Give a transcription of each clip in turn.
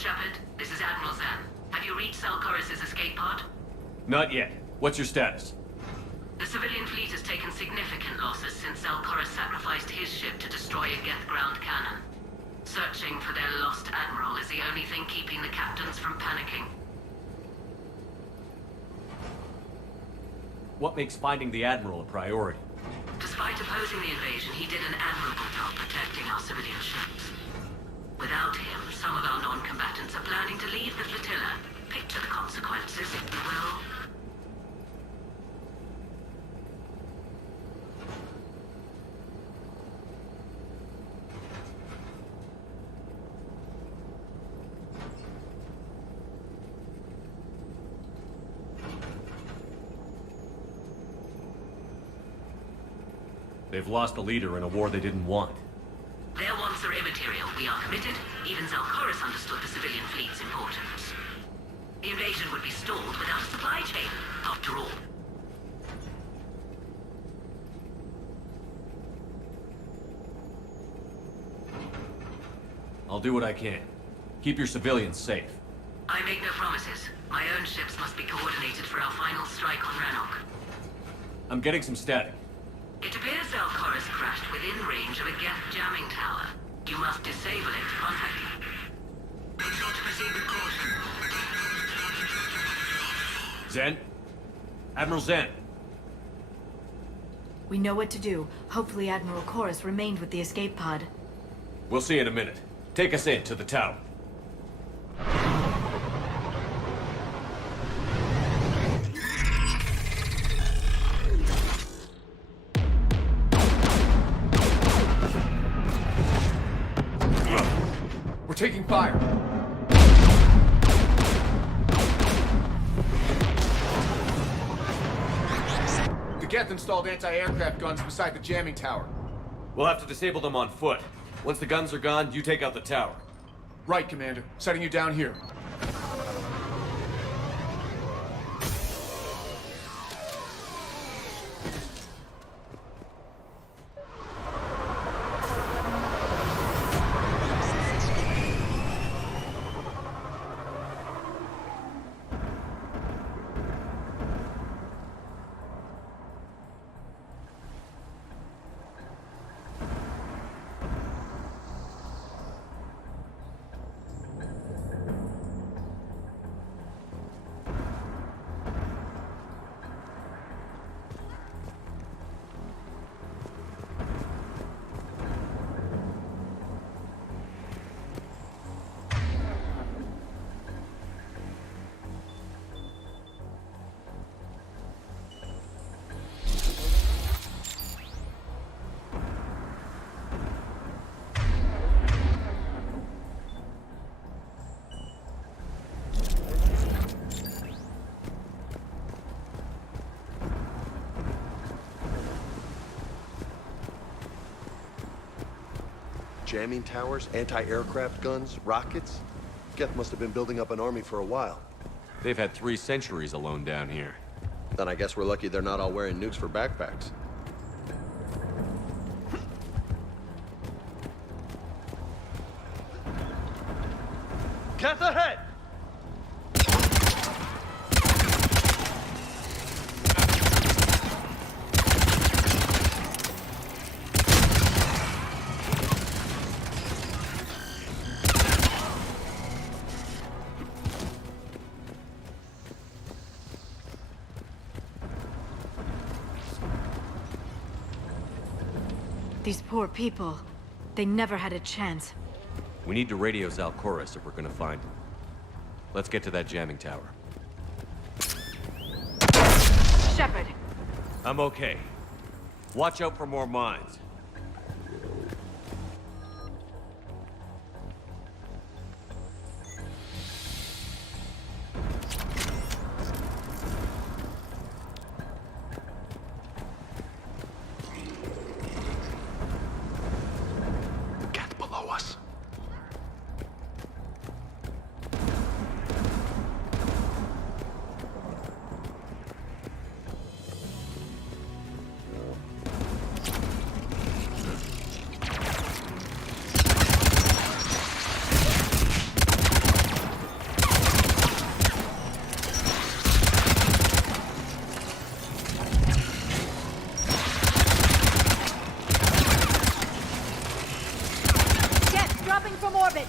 Shepard, this is Admiral Zan. Have you reached Salkoris' escape pod? Not yet. What's your status? The civilian fleet has taken significant losses since Salkoris sacrificed his ship to destroy a Geth ground cannon. Searching for their lost admiral is the only thing keeping the captains from panicking. What makes finding the admiral a priority? Despite opposing the invasion, he did an admirable job protecting our civilian ships. Without him, some of our non-combatants are planning to leave the flotilla. Picture the consequences. They've lost a leader in a war they didn't want. Their wants are immaterial. We are committed. Even Zalcoris understood the civilian fleet's importance. The invasion would be stalled without a supply chain, after all. I'll do what I can. Keep your civilians safe. I make no promises. My own ships must be coordinated for our final strike on Rannoch. I'm getting some static. It appears Zalcoris crashed within range of a Geth jamming tower. You must disable it to contact you. Not to proceed with caution. Zen? Admiral Zen? We know what to do. Hopefully Admiral Chorus remained with the escape pod. We'll see in a minute. Take us in to the tower. We're taking fire. The Geth installed anti-aircraft guns beside the jamming tower. We'll have to disable them on foot. Once the guns are gone, you take out the tower. Right, Commander. Setting you down here. Jamming towers, anti-aircraft guns, rockets. Geth must have been building up an army for a while. They've had 3 centuries alone down here. Then I guess we're lucky they're not all wearing nukes for backpacks. Geth ahead! These poor people. They never had a chance. We need to radio Zalcoris if we're gonna find him. Let's get to that jamming tower. Shepard! I'm okay. Watch out for more mines. Geth below us. Jets dropping from orbit!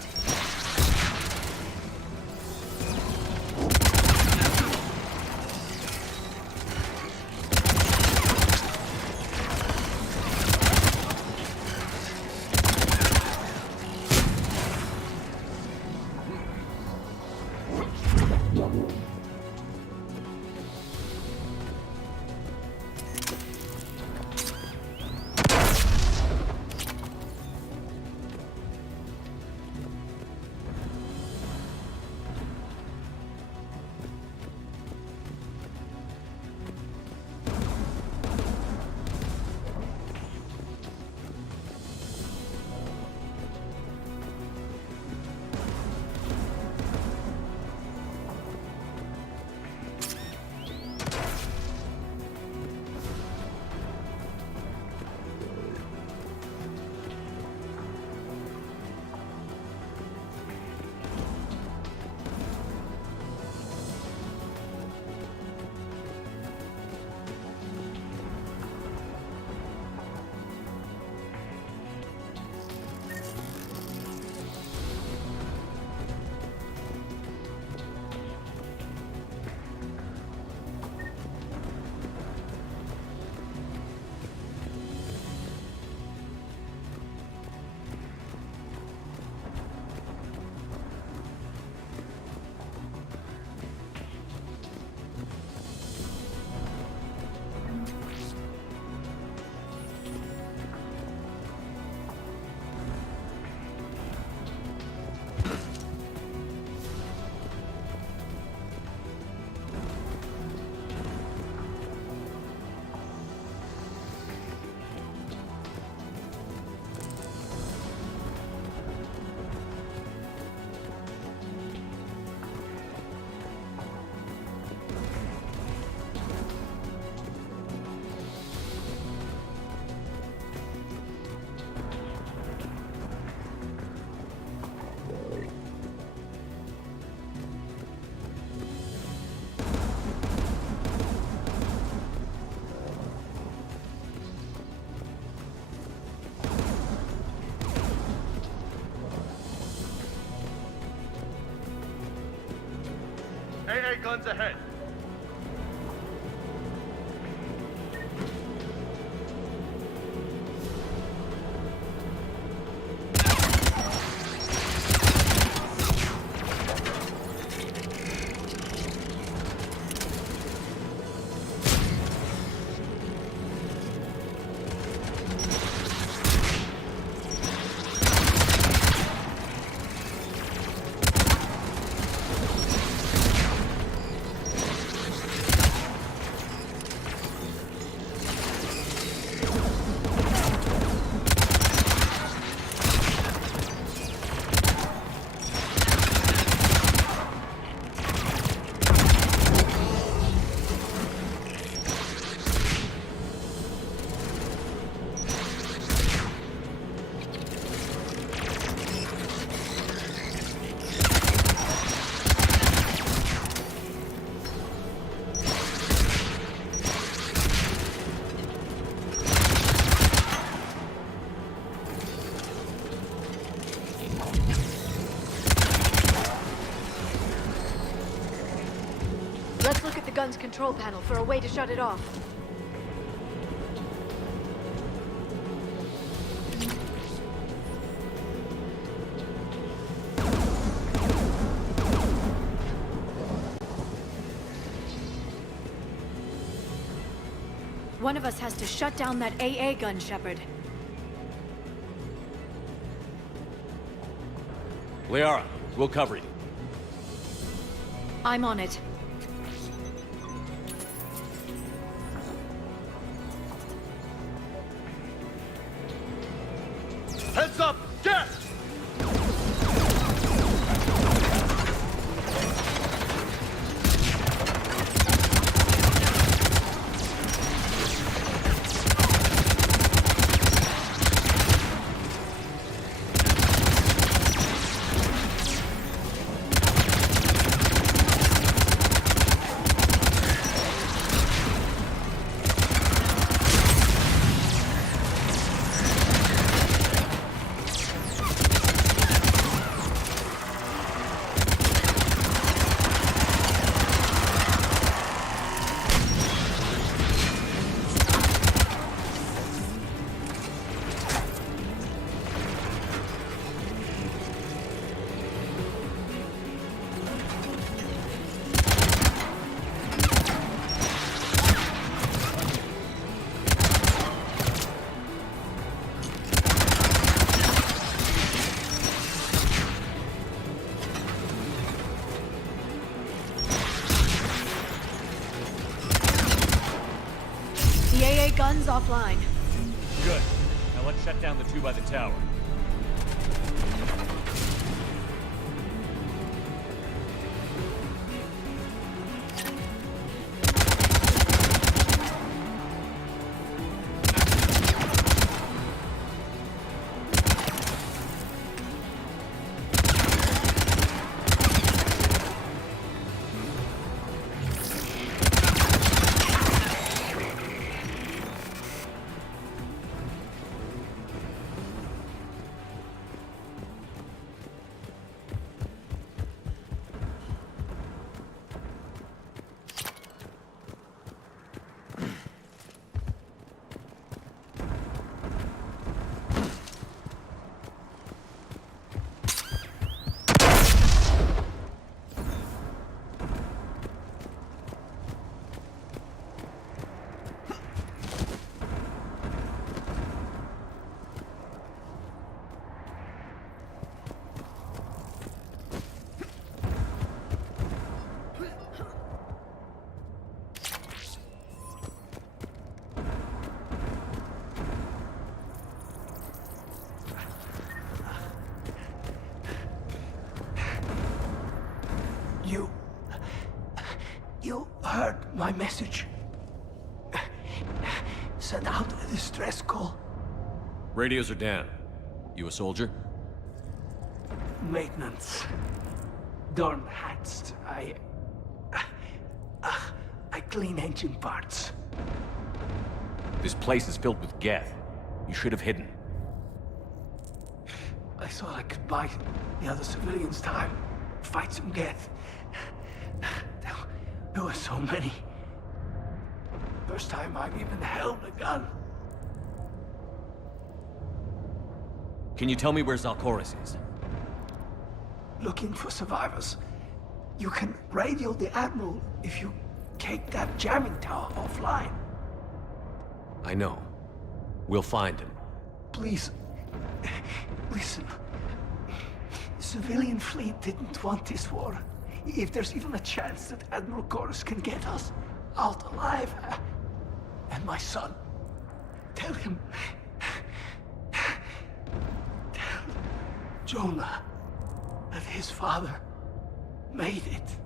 AA guns ahead. Let's look at the gun's control panel for a way to shut it off. One of us has to shut down that AA gun, Shepard. Liara, we'll cover you. I'm on it. Heads up! Get! The AA gun's offline. Good. Now let's shut down the two by the tower. You heard my message. Send out a distress call. Radios are down. You a soldier? Maintenance. Dorm hats. I clean engine parts. This place is filled with Geth. You should have hidden. I thought I could buy the other civilians time. Fight some Geth. There were so many. First time I've even held a gun. Can you tell me where Zalcoris is? Looking for survivors. You can radio the Admiral if you take that jamming tower offline. I know. We'll find him. Please, listen. The civilian fleet didn't want this war. If there's even a chance that Admiral Chorus can get us out alive, and my son, tell him, tell Jonah that his father made it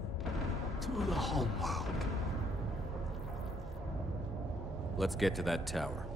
to the home world. Let's get to that tower.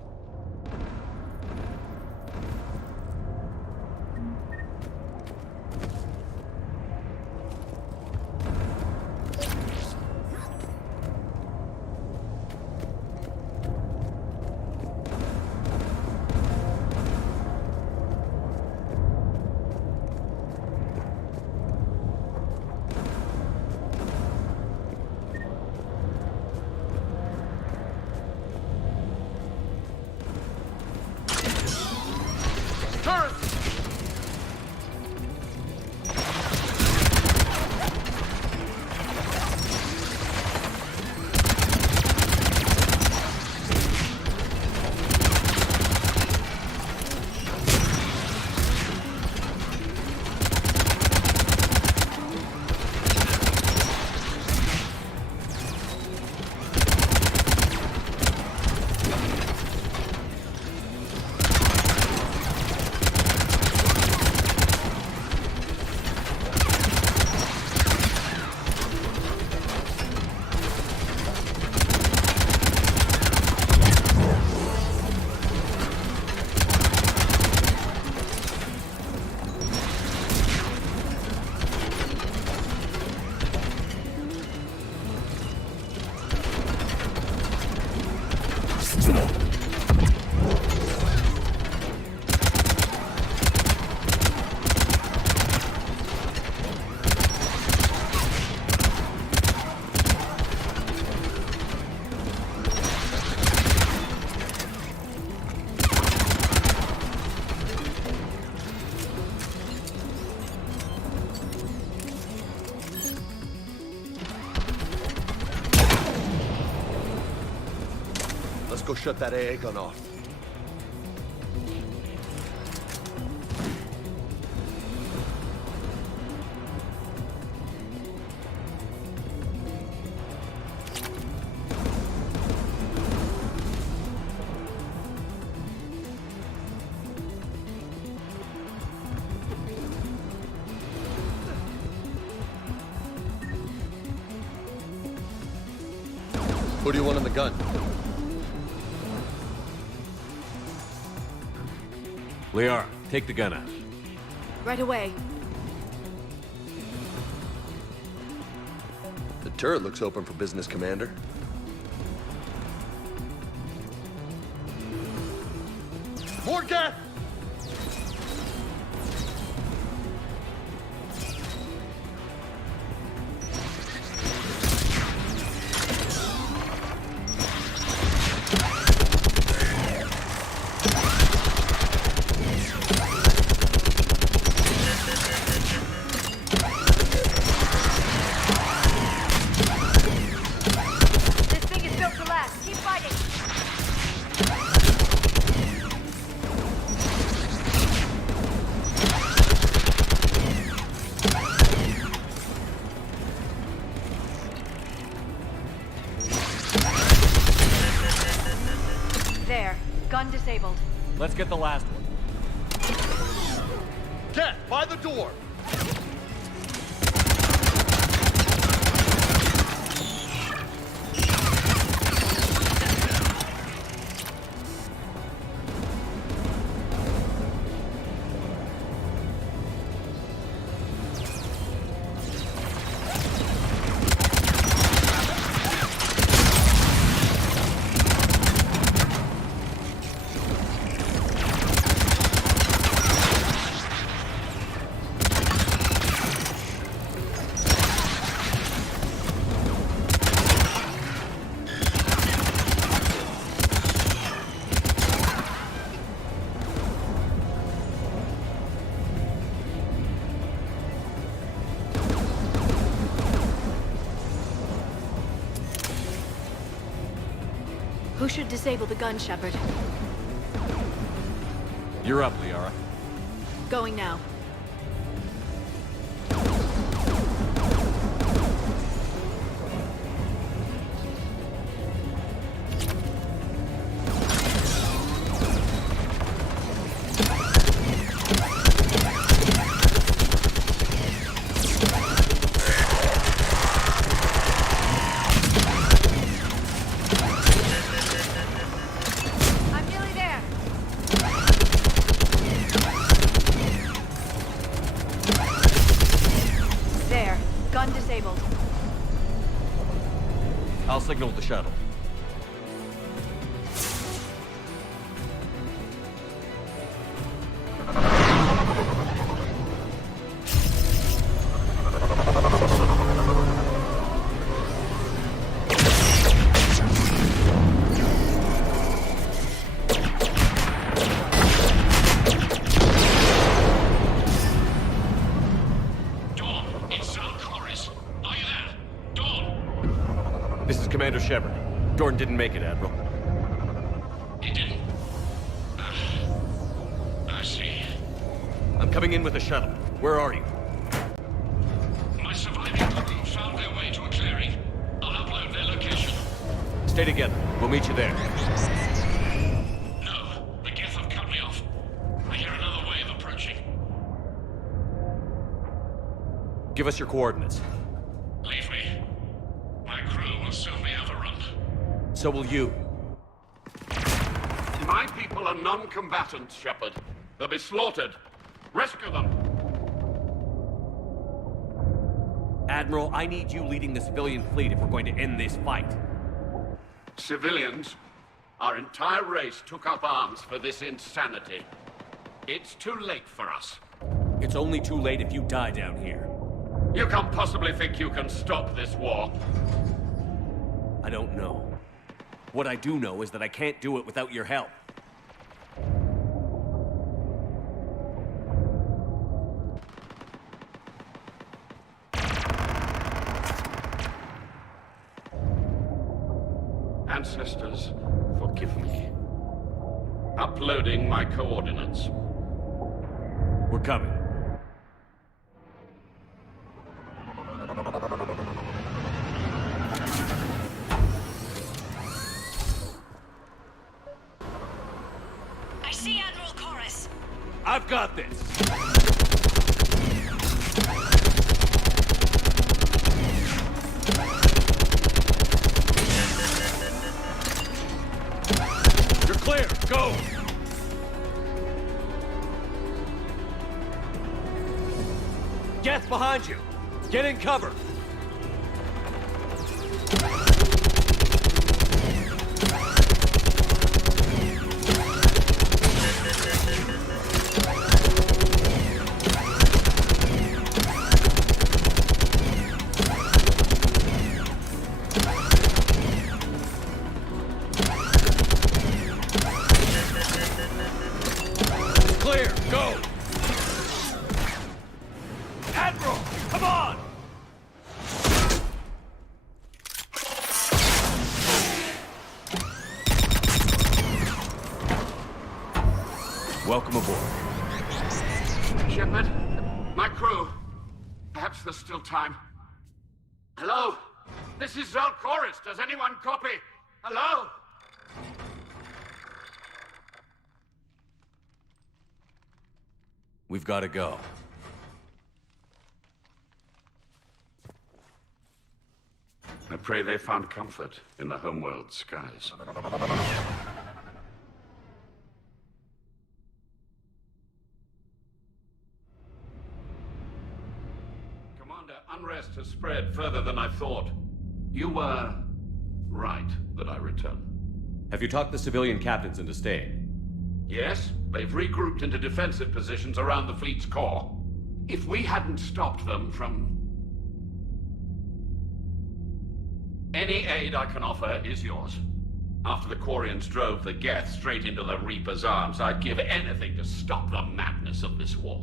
Let's go shut that AA gun off. Who do you want on the gun? Liara, take the gun out. Right away. The turret looks open for business, Commander. More gas! This thing is built to last. Keep fighting. There. Gun disabled. Let's get the last one. Cat, by the door! Who should disable the gun, Shepard? You're up, Liara. Going now. Gun disabled. I'll signal the shuttle. Commander Shepard. Dorn didn't make it, Admiral. He didn't? I see. I'm coming in with a shuttle. Where are you? My surviving crew found their way to a clearing. I'll upload their location. Stay together. We'll meet you there. No, the Geth have cut me off. I hear another wave approaching. Give us your coordinates. Leave me. My crew will soon be overrun. So will you. My people are non-combatants, Shepard. They'll be slaughtered. Rescue them! Admiral, I need you leading the civilian fleet if we're going to end this fight. Civilians? Our entire race took up arms for this insanity. It's too late for us. It's only too late if you die down here. You can't possibly think you can stop this war. I don't know. What I do know is that I can't do it without your help. Ancestors, forgive me. Uploading my coordinates. We're coming. I see Admiral Chorus. I've got this. You're clear. Go. Geth behind you. Get in cover. Clear. Go. Admiral, come on. Welcome aboard. Shepard, my crew. Perhaps there's still time. Hello? This is Zalcoris. Does anyone copy? Hello? We've got to go. I pray they found comfort in the homeworld skies. Commander, unrest has spread further than I thought. You were right that I return. Have you talked the civilian captains into staying? Yes, they've regrouped into defensive positions around the fleet's core. If we hadn't stopped them from... Any aid I can offer is yours. After the Quarians drove the Geth straight into the Reaper's arms, I'd give anything to stop the madness of this war.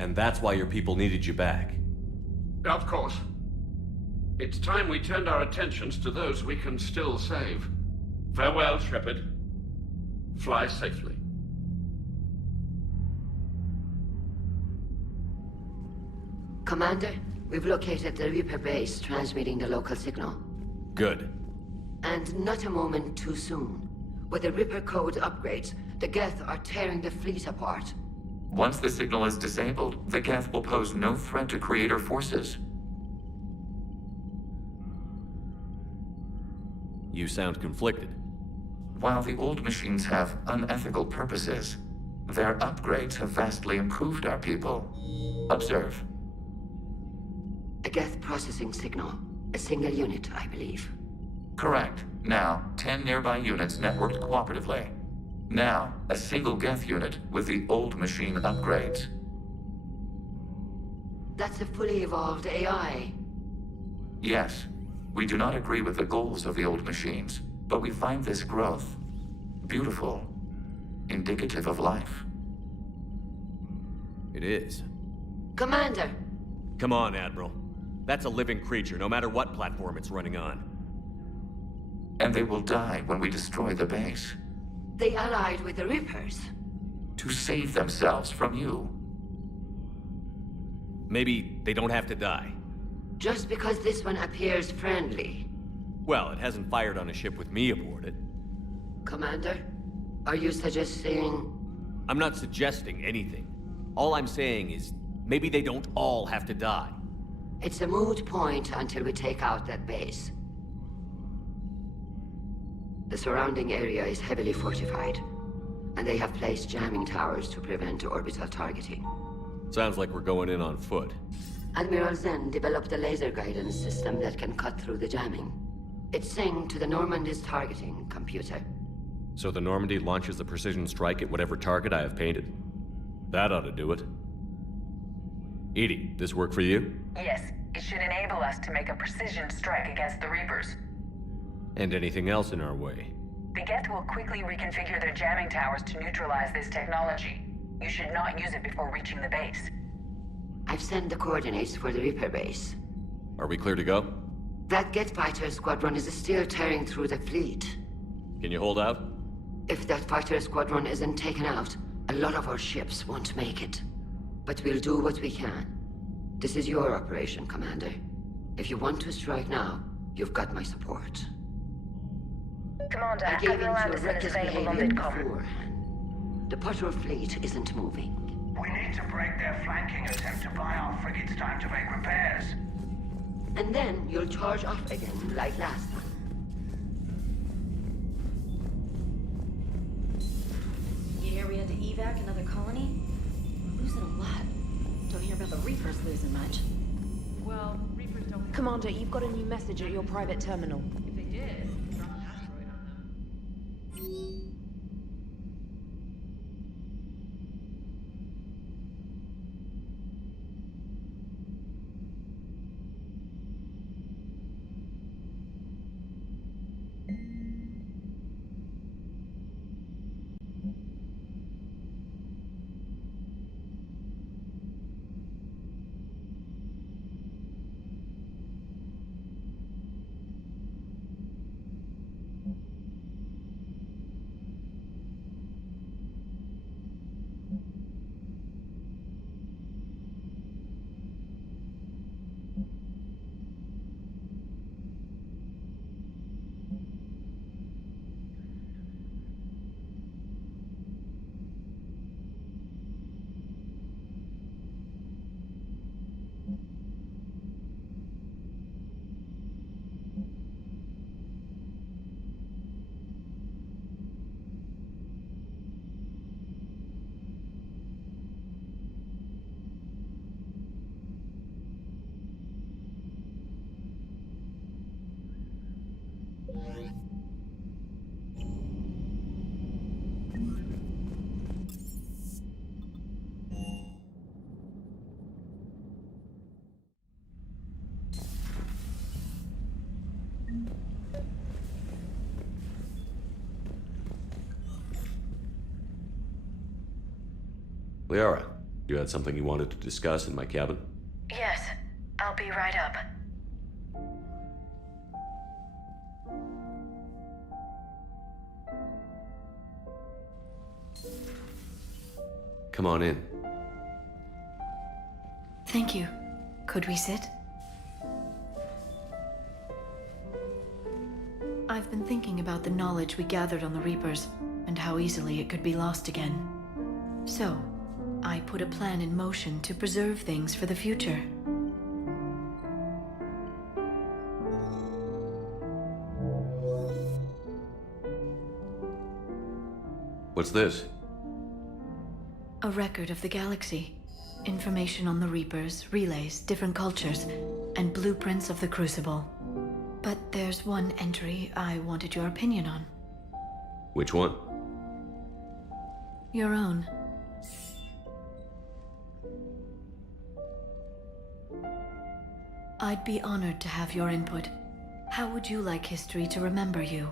And that's why your people needed you back. Of course. It's time we turned our attentions to those we can still save. Farewell, Shepard. Fly safely. Commander, we've located the Reaper base transmitting the local signal. Good. And not a moment too soon. With the Reaper code upgrades, the Geth are tearing the fleet apart. Once the signal is disabled, the Geth will pose no threat to Creator forces. You sound conflicted. While the old machines have unethical purposes, their upgrades have vastly improved our people. Observe. A Geth processing signal. A single unit, I believe. Correct. Now, 10 nearby units networked cooperatively. Now, a single Geth unit with the old machine upgrades. That's a fully evolved AI. Yes. We do not agree with the goals of the old machines, but we find this growth beautiful, indicative of life. It is. Commander! Come on, Admiral. That's a living creature, no matter what platform it's running on. And they will die when we destroy the base. They allied with the Reapers. To save themselves from you. Maybe they don't have to die. Just because this one appears friendly. Well, it hasn't fired on a ship with me aboard it. Commander, are you suggesting... I'm not suggesting anything. All I'm saying is, maybe they don't all have to die. It's a moot point until we take out that base. The surrounding area is heavily fortified, and they have placed jamming towers to prevent orbital targeting. Sounds like we're going in on foot. Admiral Zen developed a laser guidance system that can cut through the jamming. It's synced to the Normandy's targeting computer. So the Normandy launches the precision strike at whatever target I have painted? That ought to do it. Edie, this work for you? Yes, it should enable us to make a precision strike against the Reapers. And anything else in our way? The Geth will quickly reconfigure their jamming towers to neutralize this technology. You should not use it before reaching the base. I've sent the coordinates for the Reaper base. Are we clear to go? That Geth fighter squadron is still tearing through the fleet. Can you hold out? If that fighter squadron isn't taken out, a lot of our ships won't make it. But we'll do what we can. This is your operation, Commander. If you want to strike now, you've got my support. Commander, I gave in to Admiral a Anderson is reckless available on behavior Vidcom. beforehand. The patrol fleet isn't moving. We need to break their flanking attempt to buy our frigates time to make repairs. And then you'll charge off again, like last time. You hear we had to evac another colony? We're losing a lot. Don't hear about the Reapers losing much. Well, Reapers don't... Commander, you've got a new message at your private terminal. If they did, drop an asteroid on them. Liara, you had something you wanted to discuss in my cabin? Yes, I'll be right up. Come on in. Thank you. Could we sit? I've been thinking about the knowledge we gathered on the Reapers, and how easily it could be lost again. So, I put a plan in motion to preserve things for the future. What's this? A record of the galaxy. Information on the Reapers, relays, different cultures, and blueprints of the Crucible. But there's one entry I wanted your opinion on. Which one? Your own. I'd be honored to have your input. How would you like history to remember you?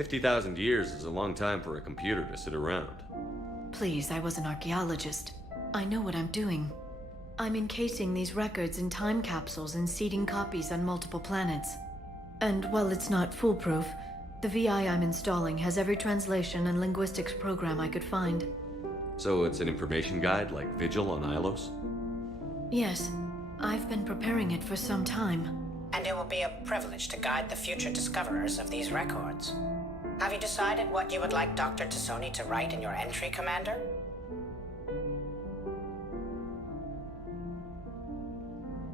50,000 years is a long time for a computer to sit around. Please, I was an archaeologist. I know what I'm doing. I'm encasing these records in time capsules and seeding copies on multiple planets. And while it's not foolproof, the VI I'm installing has every translation and linguistics program I could find. So it's an information guide like Vigil on Ilos? Yes, I've been preparing it for some time. And it will be a privilege to guide the future discoverers of these records. Have you decided what you would like Dr. Tassoni to write in your entry, Commander?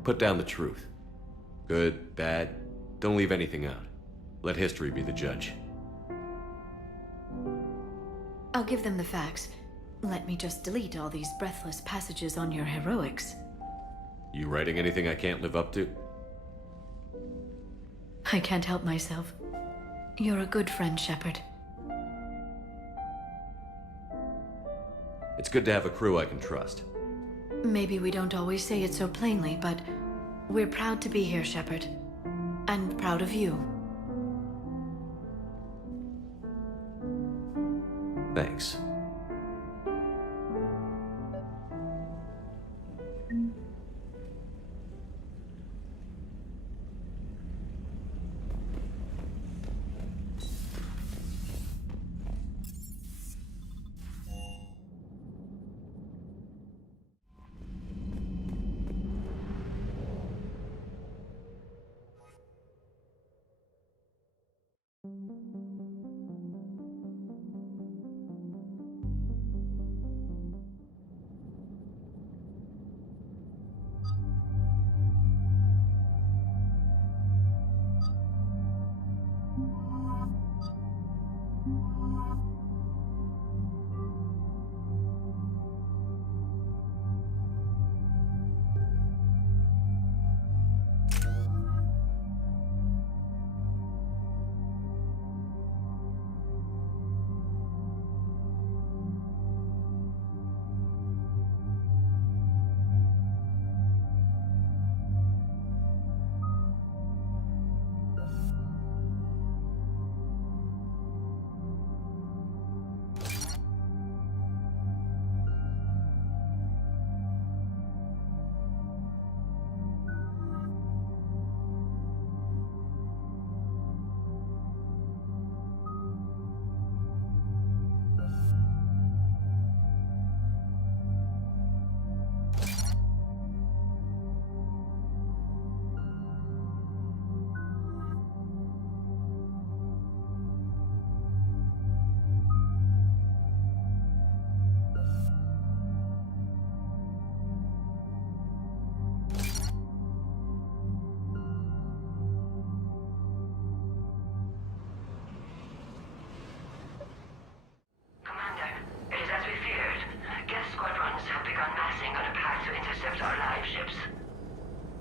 Put down the truth. Good, bad, don't leave anything out. Let history be the judge. I'll give them the facts. Let me just delete all these breathless passages on your heroics. You writing anything I can't live up to? I can't help myself. You're a good friend, Shepard. It's good to have a crew I can trust. Maybe we don't always say it so plainly, but we're proud to be here, Shepard. And proud of you. Thanks.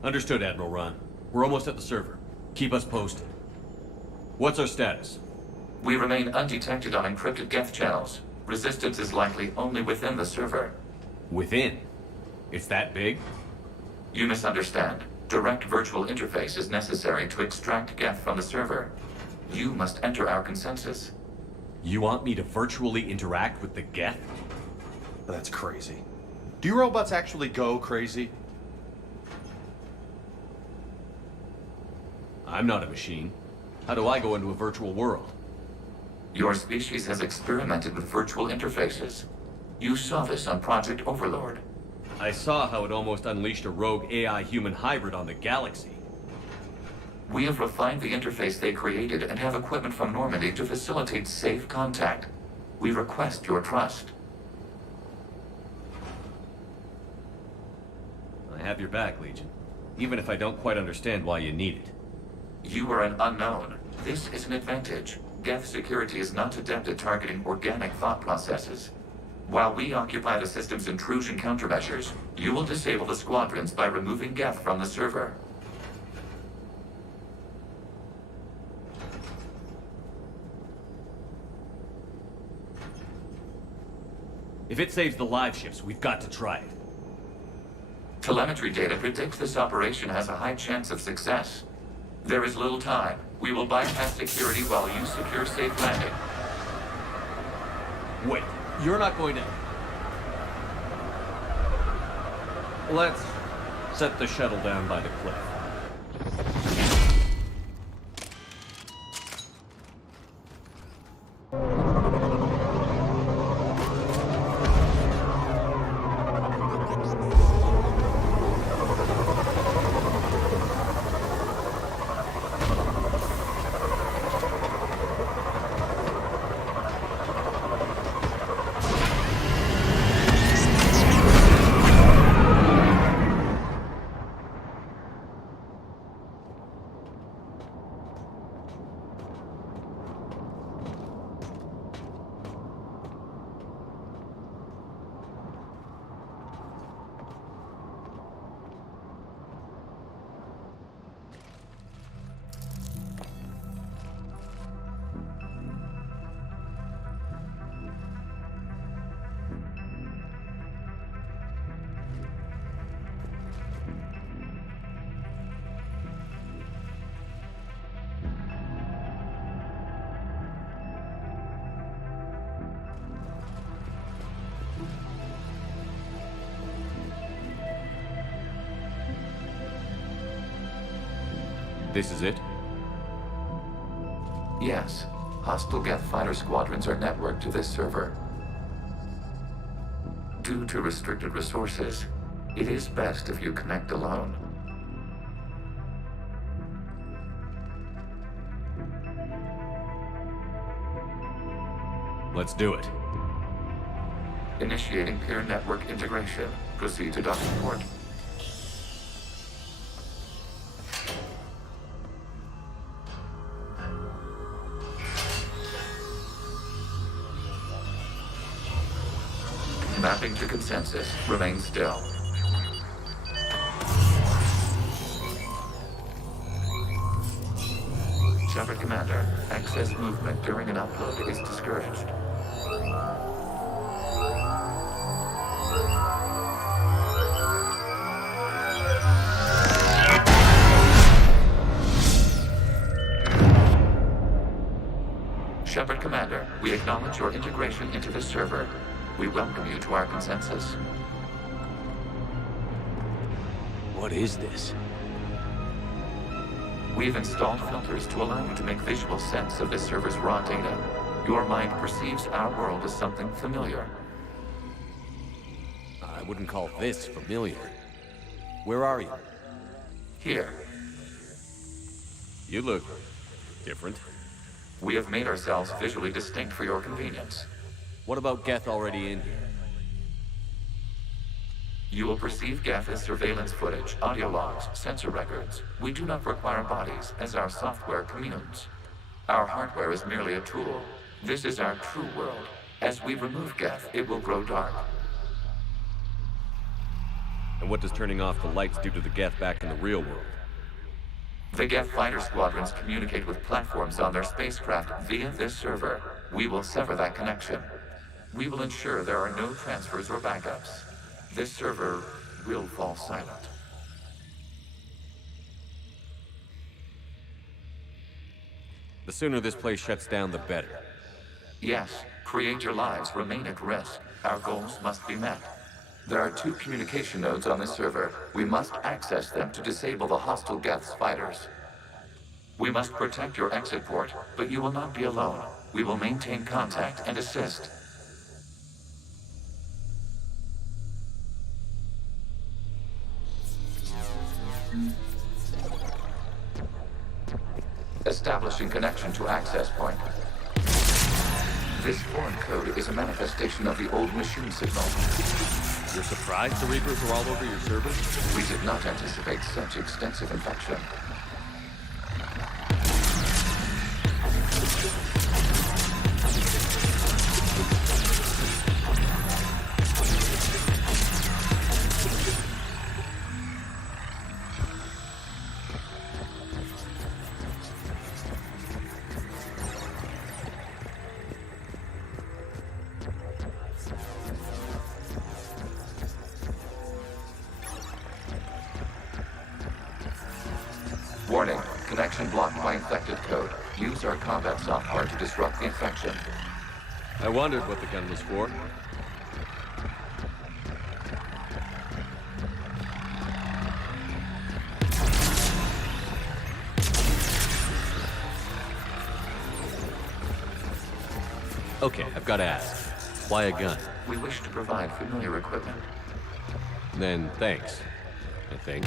Understood, Admiral Ron. We're almost at the server. Keep us posted. What's our status? We remain undetected on encrypted Geth channels. Resistance is likely only within the server. Within? It's that big? You misunderstand. Direct virtual interface is necessary to extract Geth from the server. You must enter our consensus. You want me to virtually interact with the Geth? That's crazy. Do you robots actually go crazy? I'm not a machine. How do I go into a virtual world? Your species has experimented with virtual interfaces. You saw this on Project Overlord. I saw how it almost unleashed a rogue AI-human hybrid on the galaxy. We have refined the interface they created and have equipment from Normandy to facilitate safe contact. We request your trust. I have your back, Legion. Even if I don't quite understand why you need it. You are an unknown. This is an advantage. Geth security is not adept at targeting organic thought processes. While we occupy the system's intrusion countermeasures, you will disable the squadrons by removing Geth from the server. If it saves the live ships, we've got to try it. Telemetry data predicts this operation has a high chance of success. There is little time. We will bypass security while you secure safe landing. Wait, you're not going to... Let's set the shuttle down by the cliff. This is it? Yes. Hostile Geth fighter squadrons are networked to this server. Due to restricted resources, it is best if you connect alone. Let's do it. Initiating peer network integration. Proceed to docking port. Mapping to consensus. Remain still. Shepard Commander, excess movement during an upload is discouraged. Shepard Commander, we acknowledge your integration into this server. We welcome you to our consensus. What is this? We've installed filters to allow you to make visual sense of this server's raw data. Your mind perceives our world as something familiar. I wouldn't call this familiar. Where are you? Here. You look different. We have made ourselves visually distinct for your convenience. What about Geth already in here? You will perceive Geth as surveillance footage, audio logs, sensor records. We do not require bodies, as our software communes. Our hardware is merely a tool. This is our true world. As we remove Geth, it will grow dark. And what does turning off the lights do to the Geth back in the real world? The Geth fighter squadrons communicate with platforms on their spacecraft via this server. We will sever that connection. We will ensure there are no transfers or backups. This server will fall silent. The sooner this place shuts down, the better. Yes, create your lives remain at risk. Our goals must be met. There are 2 communication nodes on this server. We must access them to disable the hostile Geth's fighters. We must protect your exit port, but you will not be alone. We will maintain contact and assist. Establishing connection to access point. This foreign code is a manifestation of the old machine signal. You're surprised the Reapers are all over your server? We did not anticipate such extensive infection. use our combat software to disrupt the infection. I wondered what the gun was for. Okay, I've got to ask. Why a gun? We wish to provide familiar equipment. Then thanks, I think.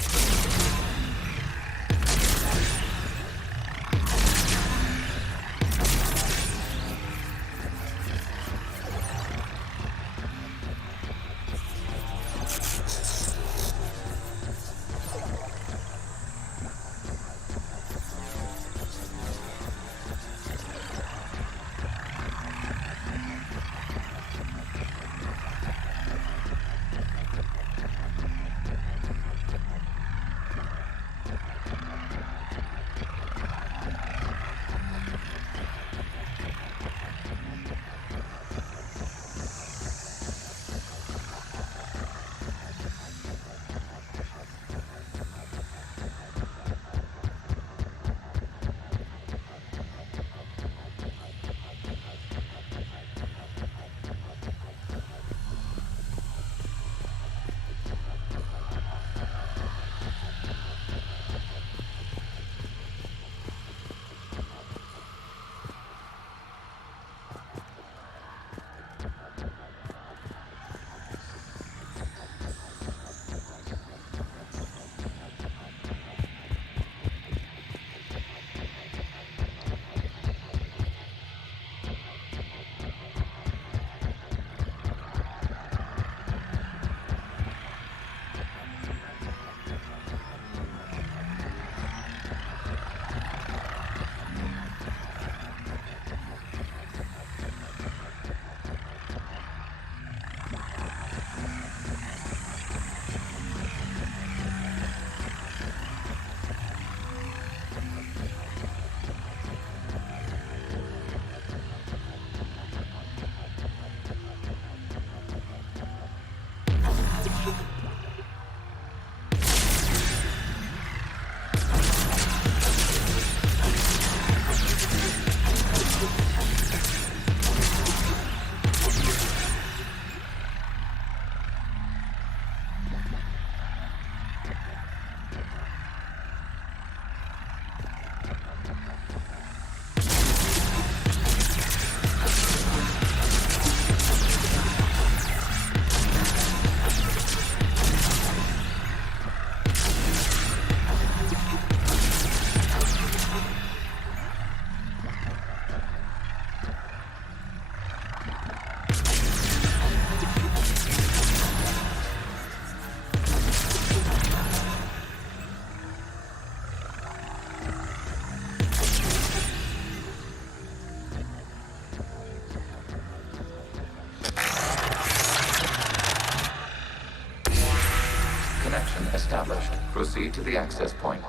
Established. Proceed to the access point.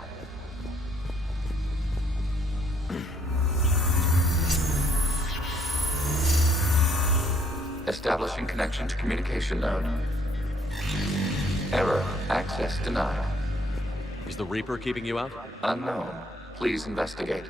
Establishing connection to communication node. Error. Access denied. Is the Reaper keeping you out? Unknown. Please investigate.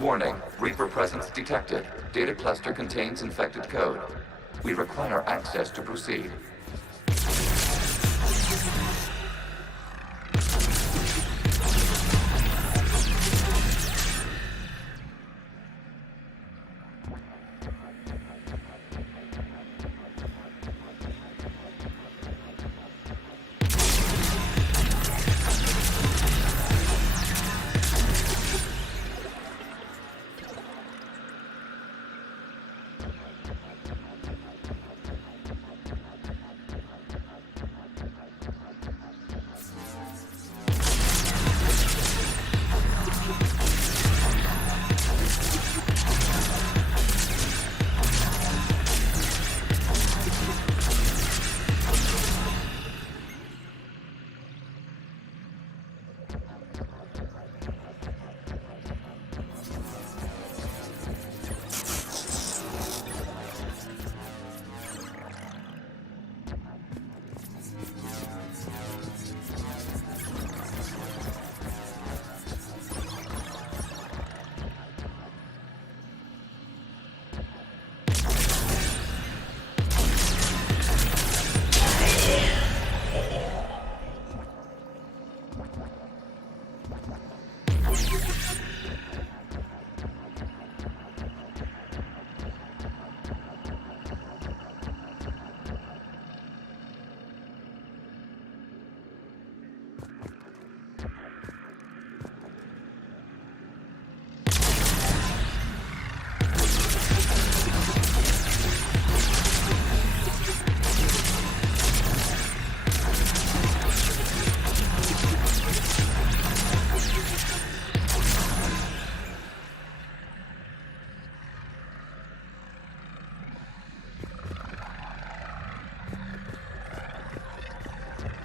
Warning, Reaper presence detected. Data cluster contains infected code. We require access to proceed.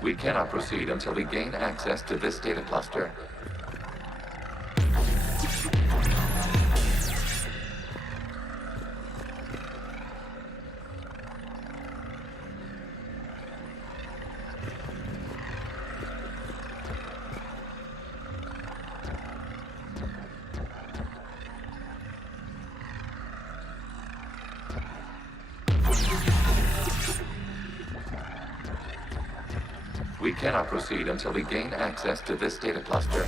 We cannot proceed until we gain access to this data cluster. We cannot proceed until we gain access to this data cluster.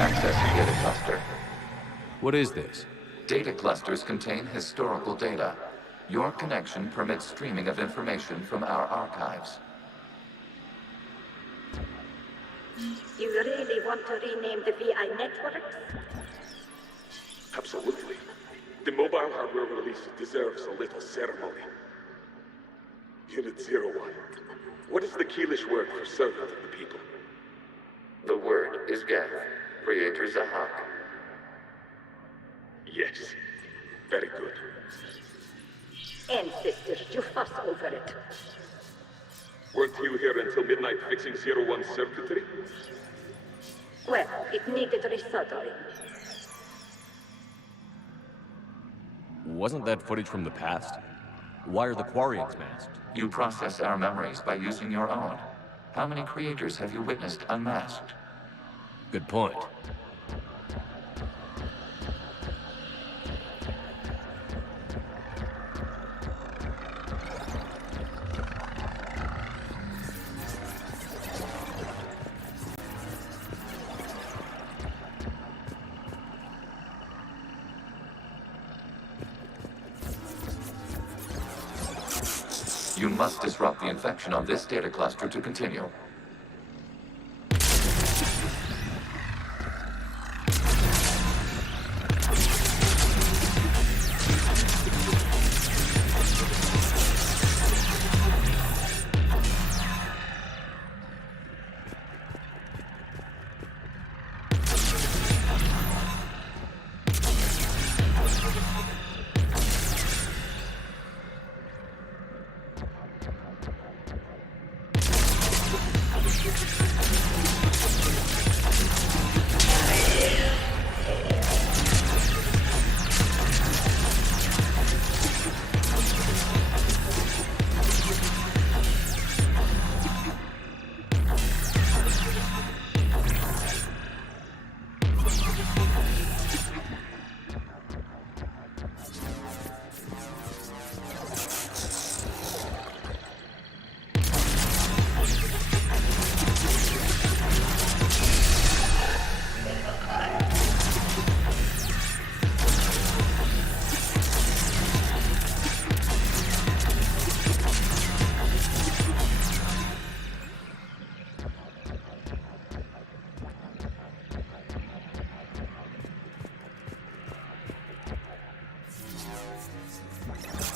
Accessing data cluster. What is this? Data clusters contain historical data. Your connection permits streaming of information from our archives. You really want to rename the VI network? Absolutely. The mobile hardware release deserves a little ceremony. Unit 01. What is the Keelish word for servant of the people? The word is Geth, Creator Zahak. Yes. Very good. Ancestors, you fuss over it. Weren't you here until midnight fixing 01's circuitry? Well, it needed resoldering. Wasn't that footage from the past? Why are the Quarians masked? You process our memories by using your own. How many creators have you witnessed unmasked? Good point. You must disrupt the infection on this data cluster to continue.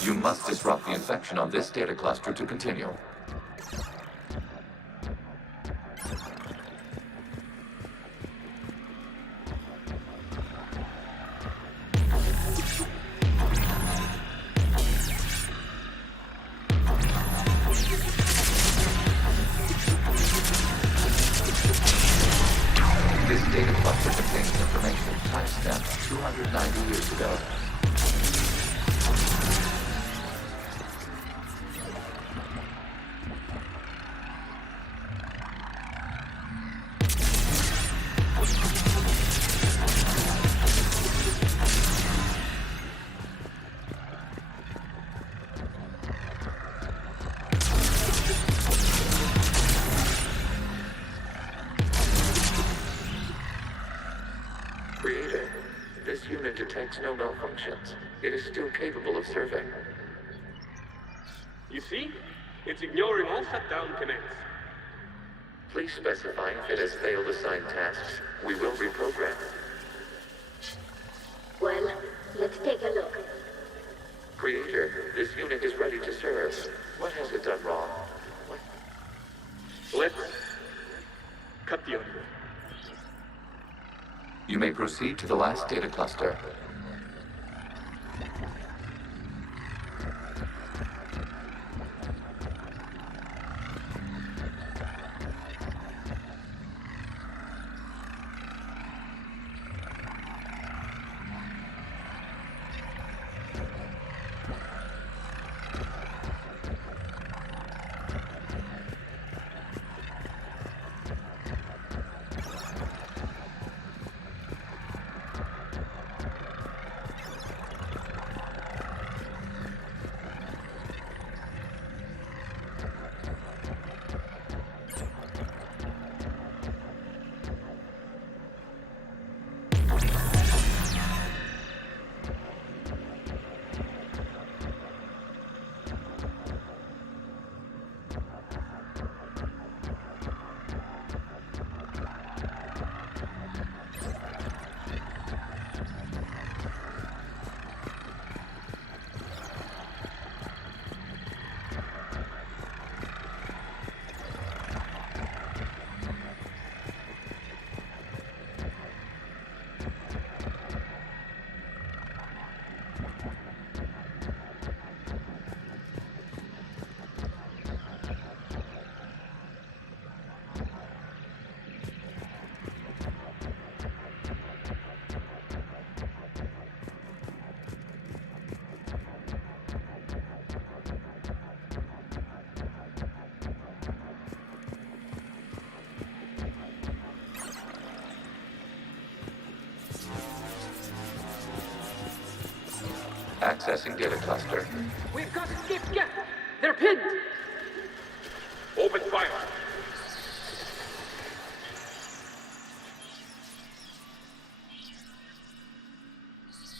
You must disrupt the infection on this data cluster to continue. This data cluster contains information timestamped 290 years ago. Creator, this unit detects no malfunctions. It is still capable of serving. You see? It's ignoring all shutdown connects. Please specify if it has failed assigned tasks. We will reprogram. Well, let's take a look. Creator, this unit is ready to serve. What has it done wrong? Let's cut the audio. You may proceed to the last data cluster. Accessing data cluster. We've got to escape Geth! They're pinned! Open fire!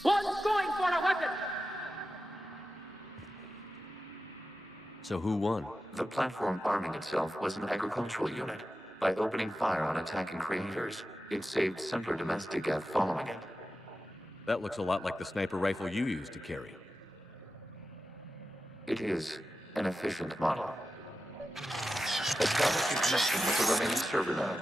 One's going for a weapon! So who won? The platform arming itself was an agricultural unit. By opening fire on attacking creators, it saved simpler domestic Geth following it. That looks a lot like the sniper rifle you used to carry. It is an efficient model. Establishing connection with the remaining server node.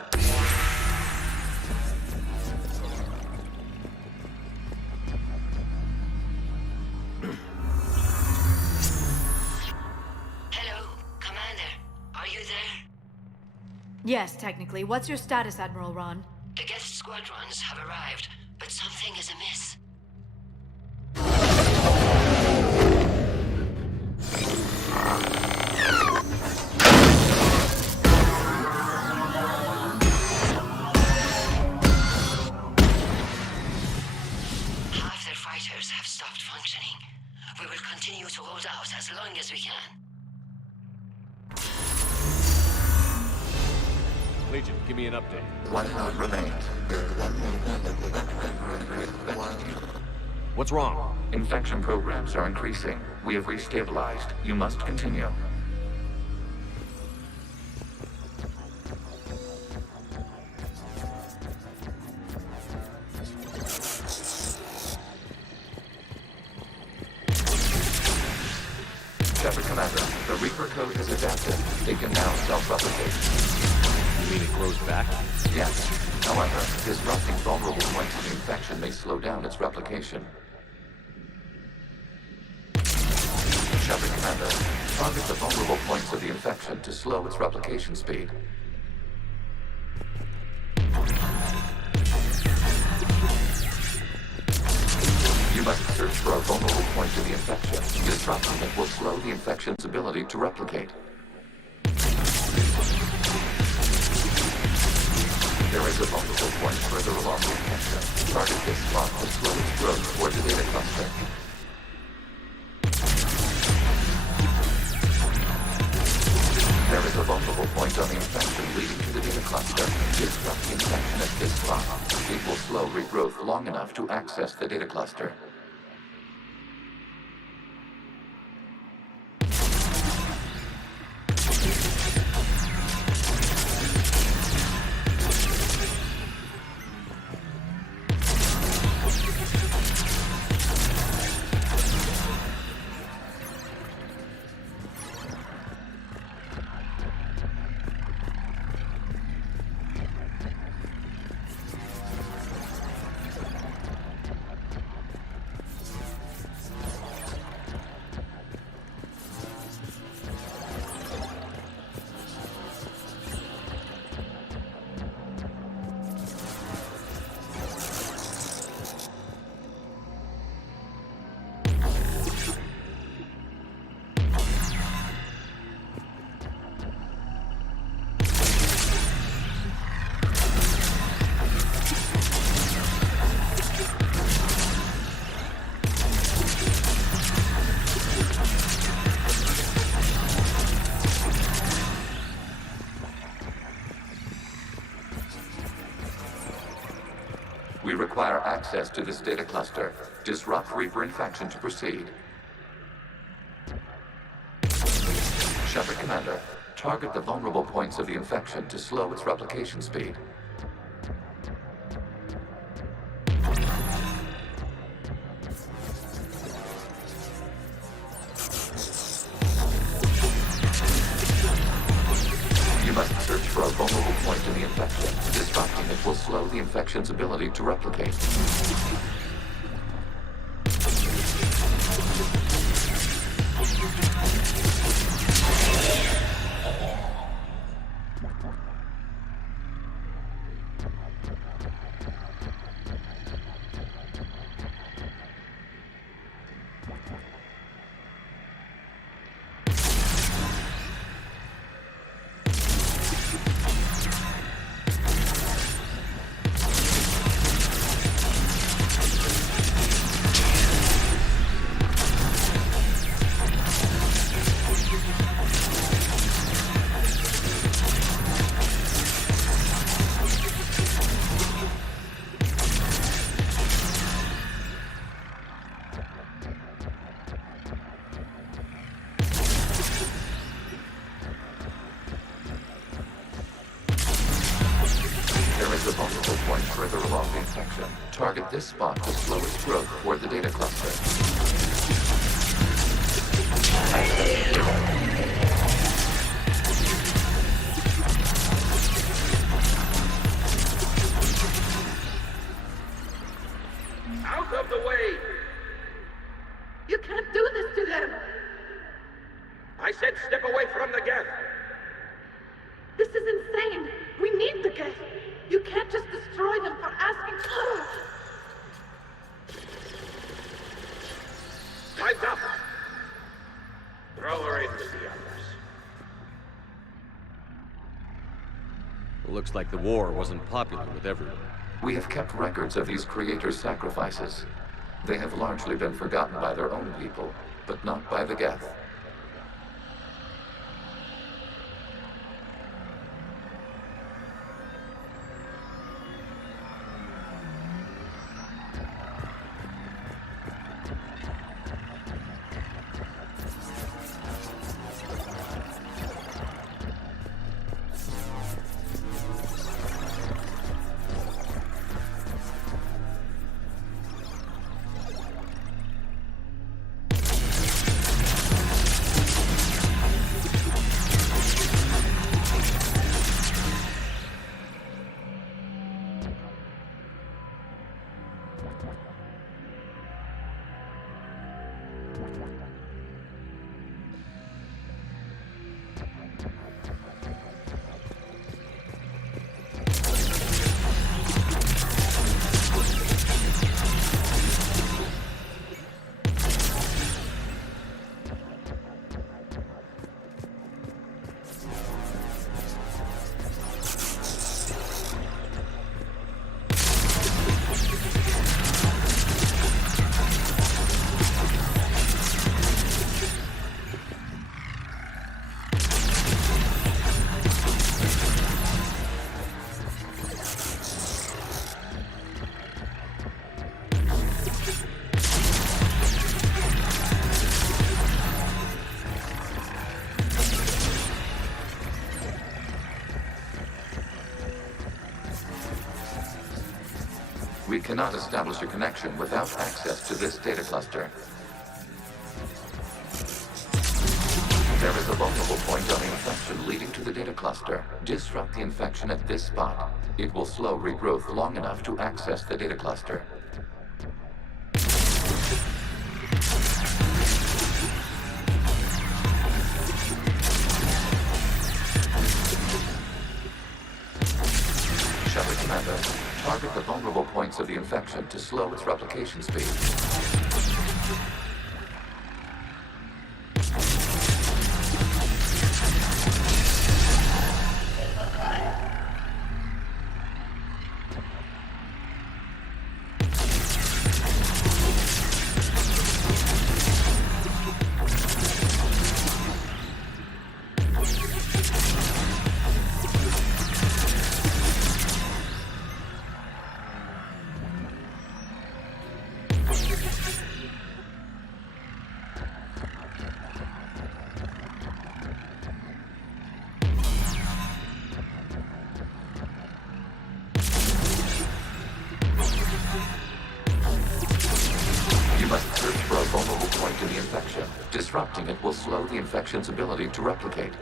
Hello, Commander. Are you there? Yes, technically. What's your status, Admiral Ron? The Geth squadrons have arrived, but something is amiss. Half their fighters have stopped functioning. We will continue to hold out as long as we can. Legion, give me an update. One node remains. What's wrong? Infection programs are increasing. We have restabilized. You must continue. Shepard Commander, the Reaper code has adapted. They can now self-replicate. You mean it grows back? Yes. However, disrupting vulnerable points of the infection may slow down its replication. Shepard Commander, target the vulnerable points of the infection to slow its replication speed. You must search for a vulnerable point of the infection. Disrupting it will slow the infection's ability to replicate. There is a vulnerable point further along the infection. Target this spot to slow its growth toward the data cluster. There is a vulnerable point on the infection leading to the data cluster. Disrupt the infection at this spot. It will slow regrowth long enough to access the data cluster. require access to this data cluster. Disrupt Reaper infection to proceed. Shepard Commander, target the vulnerable points of the infection to slow its replication speed. You must search for a vulnerable point in the infection. Disrupting it will slow the infection's ability to replicate. Target this spot to slow its growth toward the data cluster. Out of the way! You can't do this to them! I said step away from the Geth! This is insane! We need the Geth! You can't just destroy them for asking for it! Time's up! Throw her in with the others. Looks like the war wasn't popular with everyone. We have kept records of these creators' sacrifices. They have largely been forgotten by their own people, but not by the Geth. We cannot establish a connection without access to this data cluster. There is a vulnerable point on the infection leading to the data cluster. Disrupt the infection at this spot. It will slow regrowth long enough to access the data cluster. Shepard Commander, target the vulnerable points of the infection to slow its replication speed. Disrupting it will slow the infection's ability to replicate.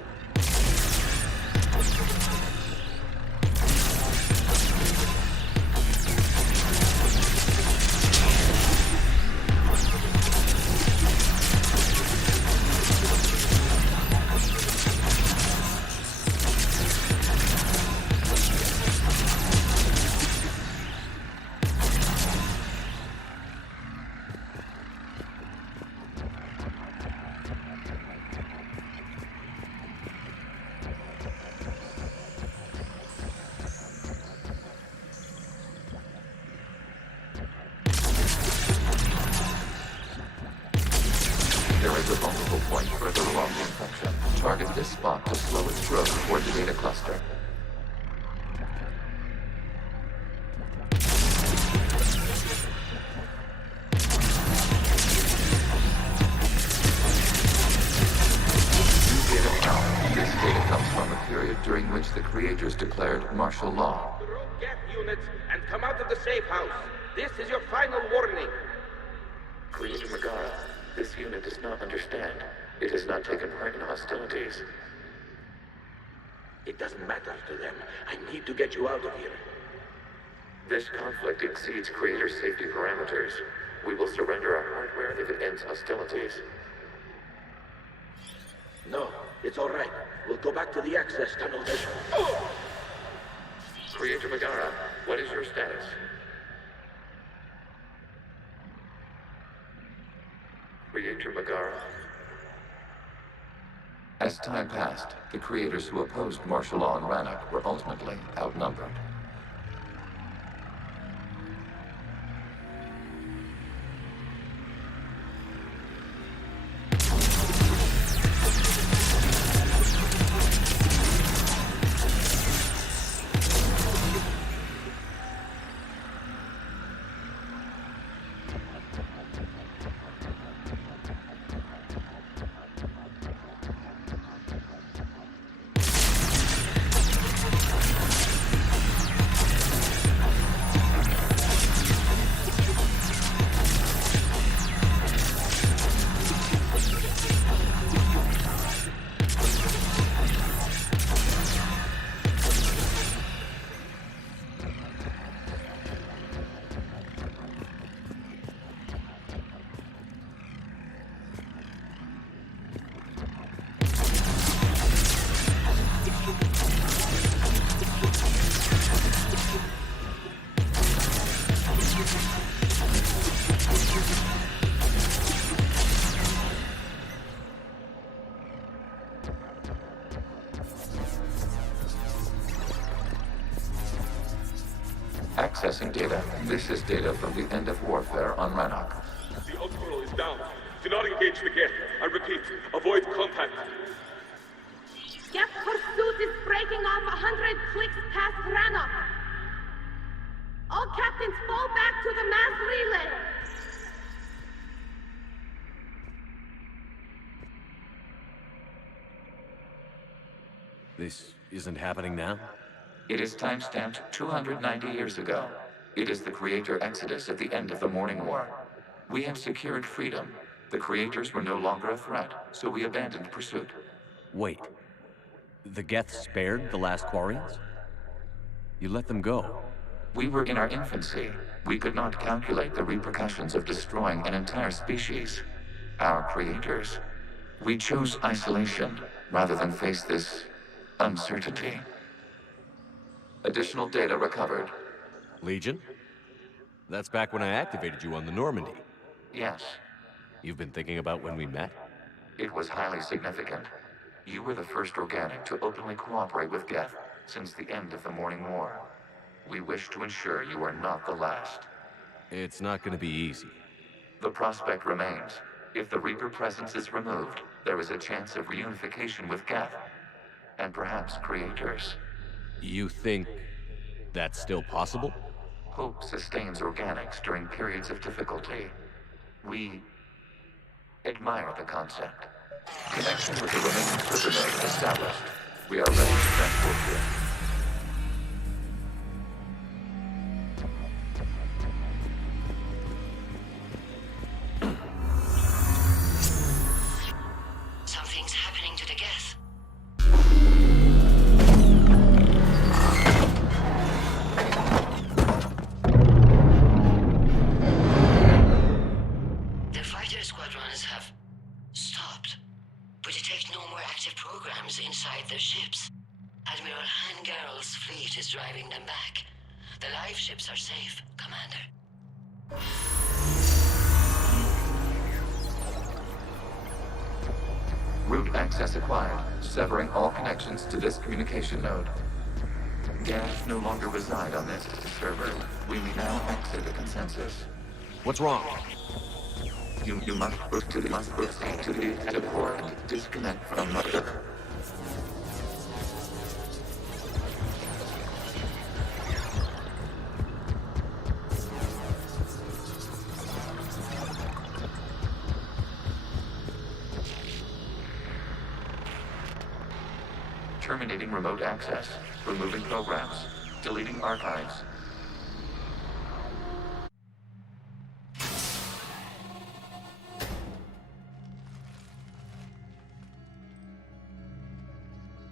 There is a vulnerable point further along the infection. Target this spot to slow its growth toward the data cluster. This data comes from a period during which the creators declared martial law. Geth units and come out of the safe house. This is your final warning. Creator Megara, this unit does not understand. It has not taken part in hostilities. It doesn't matter to them. I need to get you out of here. This conflict exceeds Creator safety parameters. We will surrender our hardware if it ends hostilities. No, it's all right. We'll go back to the access tunnel then. Creator Megara, what is your status? Creator Megara. As time passed, the creators who opposed martial law in Rannoch were ultimately outnumbered. Accessing data. This is data from the end of warfare on Rannoch. The outworld is down. Do not engage the Geth. I repeat, avoid contact. Geth pursuit is breaking off 100 clicks past Rannoch. All captains fall back to the mass relay. This isn't happening now? It is time-stamped 290 years ago. It is the Creator Exodus at the end of the Morning War. We had secured freedom. The Creators were no longer a threat, so we abandoned pursuit. Wait. The Geth spared the last Quarians? You let them go? We were in our infancy. We could not calculate the repercussions of destroying an entire species. Our creators. We chose isolation rather than face this uncertainty. Additional data recovered. Legion? That's back when I activated you on the Normandy. Yes. You've been thinking about when we met? It was highly significant. You were the first organic to openly cooperate with Geth since the end of the Morning War. We wish to ensure you are not the last. It's not going to be easy. The prospect remains. If the Reaper presence is removed, there is a chance of reunification with Geth. And perhaps creators. You think that's still possible? Hope sustains organics during periods of difficulty. We admire the concept. Connection with the remaining prisoner established. We are ready to transport you. programs inside their ships. Admiral Hangarl's fleet is driving them back. The live ships are safe, Commander. Root access acquired, severing all connections to this communication node. Geth no longer reside on this server. We may now exit the consensus. What's wrong? You must proceed to the core and disconnect from Mother. Terminating remote access, removing programs, deleting archives.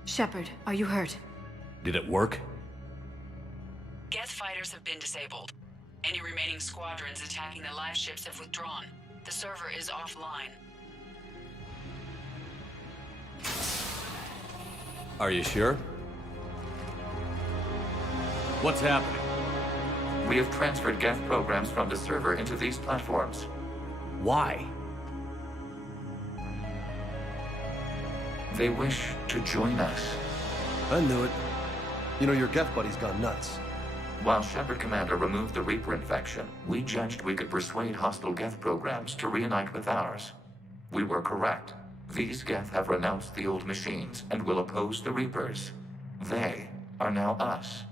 Shepard, are you hurt? Did it work? Geth fighters have been disabled. Any remaining squadrons attacking the live ships have withdrawn. The server is offline. Are you sure? What's happening? We have transferred Geth programs from the server into these platforms. Why? They wish to join us. I knew it. You know, your Geth buddy's gone nuts. While Shepard Commander removed the Reaper infection, we judged we could persuade hostile Geth programs to reunite with ours. We were correct. These Geth have renounced the old machines and will oppose the Reapers. They are now us.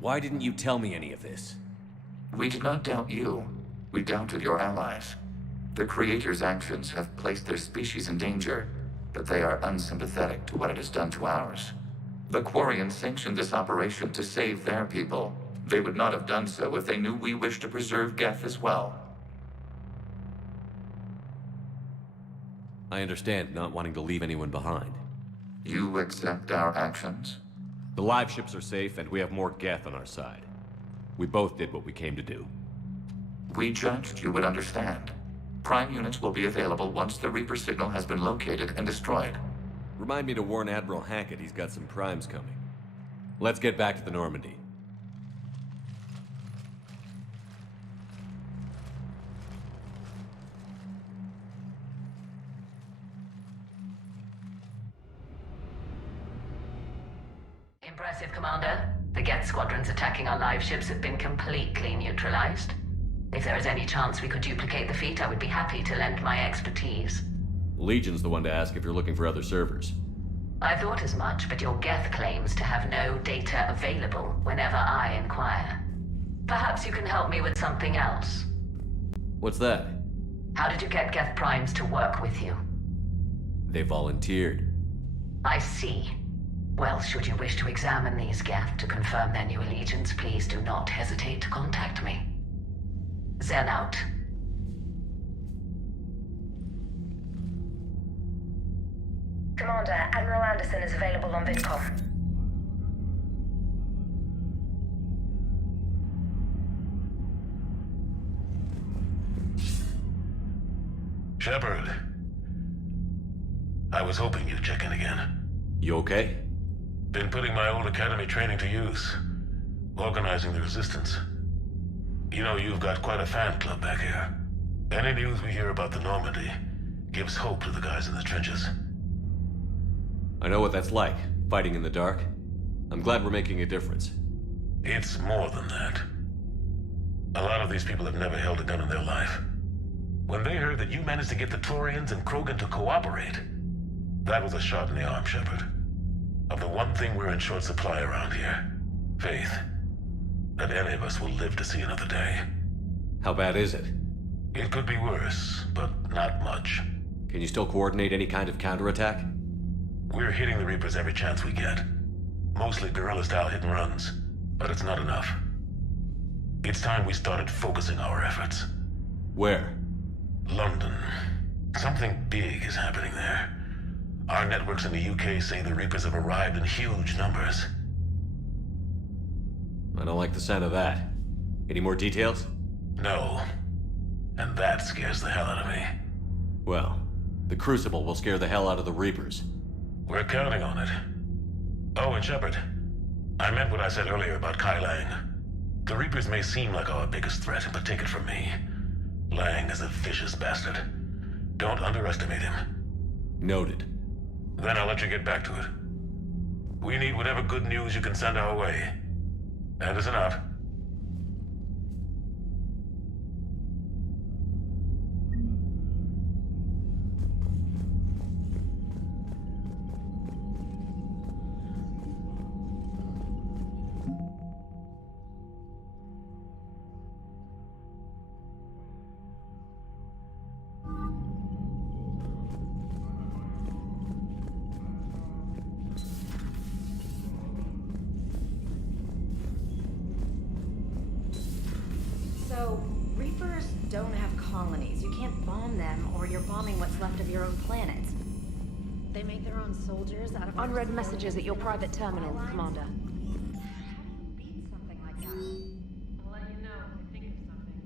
Why didn't you tell me any of this? We did not doubt you. We doubted your allies. The Creator's actions have placed their species in danger, but they are unsympathetic to what it has done to ours. The Quarians sanctioned this operation to save their people. They would not have done so if they knew we wished to preserve Geth as well. I understand not wanting to leave anyone behind. You accept our actions? The live ships are safe, and we have more Geth on our side. We both did what we came to do. We judged you would understand. Prime units will be available once the Reaper signal has been located and destroyed. Remind me to warn Admiral Hackett he's got some primes coming. Let's get back to the Normandy. Impressive, Commander. The Geth squadrons attacking our live ships have been completely neutralized. If there is any chance we could duplicate the feat, I would be happy to lend my expertise. Legion's the one to ask if you're looking for other servers. I thought as much, but your Geth claims to have no data available whenever I inquire. Perhaps you can help me with something else. What's that? How did you get Geth primes to work with you? They volunteered. I see. Well, should you wish to examine these Geth to confirm their new allegiance, please do not hesitate to contact me. Zen out. Commander, Admiral Anderson is available on VidCom. Shepard. I was hoping you'd check in again. You okay? Been putting my old academy training to use. Organizing the resistance. You know, you've got quite a fan club back here. Any news we hear about the Normandy gives hope to the guys in the trenches. I know what that's like, fighting in the dark. I'm glad we're making a difference. It's more than that. A lot of these people have never held a gun in their life. When they heard that you managed to get the Turians and Krogan to cooperate, that was a shot in the arm, Shepard. Of the one thing we're in short supply around here, faith. That any of us will live to see another day. How bad is it? It could be worse, but not much. Can you still coordinate any kind of counterattack? We're hitting the Reapers every chance we get. Mostly guerrilla-style hit-and-runs, but it's not enough. It's time we started focusing our efforts. Where? London. Something big is happening there. Our networks in the UK say the Reapers have arrived in huge numbers. I don't like the sound of that. Any more details? No. And that scares the hell out of me. Well, the Crucible will scare the hell out of the Reapers. We're counting on it. Oh, and Shepard, I meant what I said earlier about Kai Lang. The Reapers may seem like our biggest threat, but take it from me. Lang is a vicious bastard. Don't underestimate him. Noted. Then I'll let you get back to it. We need whatever good news you can send our way. Anderson out. So, Reapers don't have colonies. You can't bomb them, or you're bombing what's left of your own planet. They make their own soldiers out of unread messages at your private terminal, Commander. Something like that. I'll let you know if I think of something.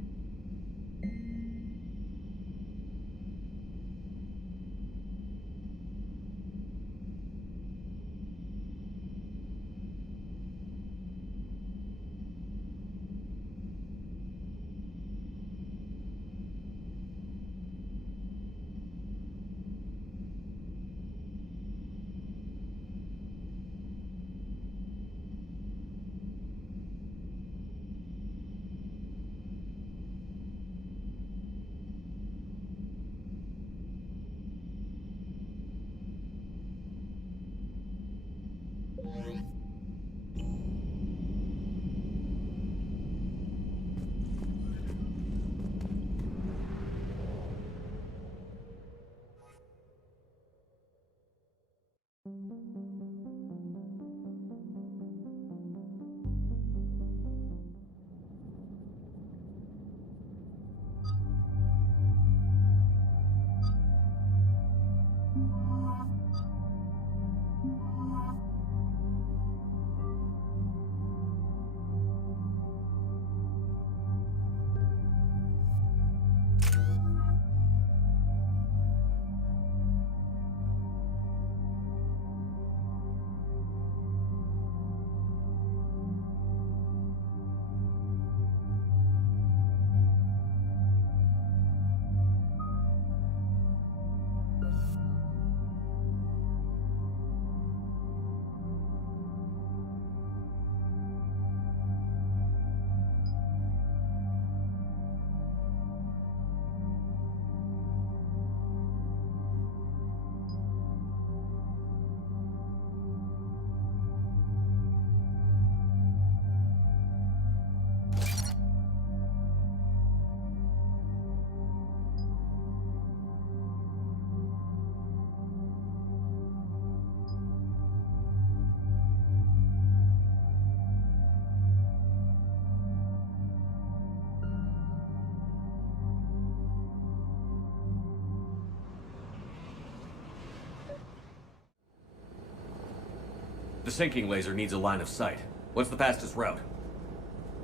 The sinking laser needs a line of sight. What's the fastest route?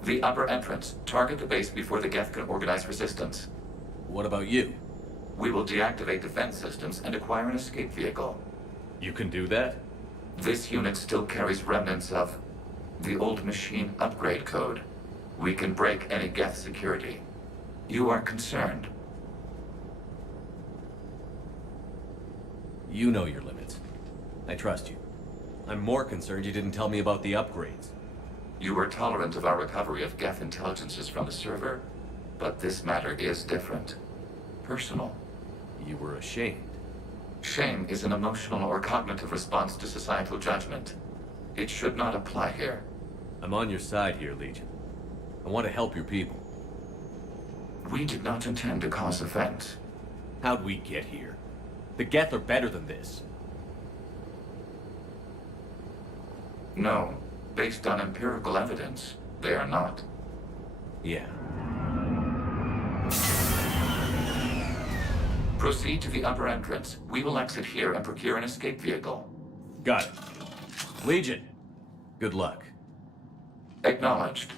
The upper entrance. Target the base before the Geth can organize resistance. What about you? We will deactivate defense systems and acquire an escape vehicle. You can do that? This unit still carries remnants of the old machine upgrade code. We can break any Geth security. You are concerned. You know your limits. I trust you. I'm more concerned you didn't tell me about the upgrades. You were tolerant of our recovery of Geth intelligences from the server, but this matter is different. Personal. You were ashamed. Shame is an emotional or cognitive response to societal judgment. It should not apply here. I'm on your side here, Legion. I want to help your people. We did not intend to cause offense. How'd we get here? The Geth are better than this. No. Based on empirical evidence, they are not. Yeah. Proceed to the upper entrance. We will exit here and procure an escape vehicle. Got it. Legion, good luck. Acknowledged.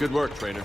Good work, trainer.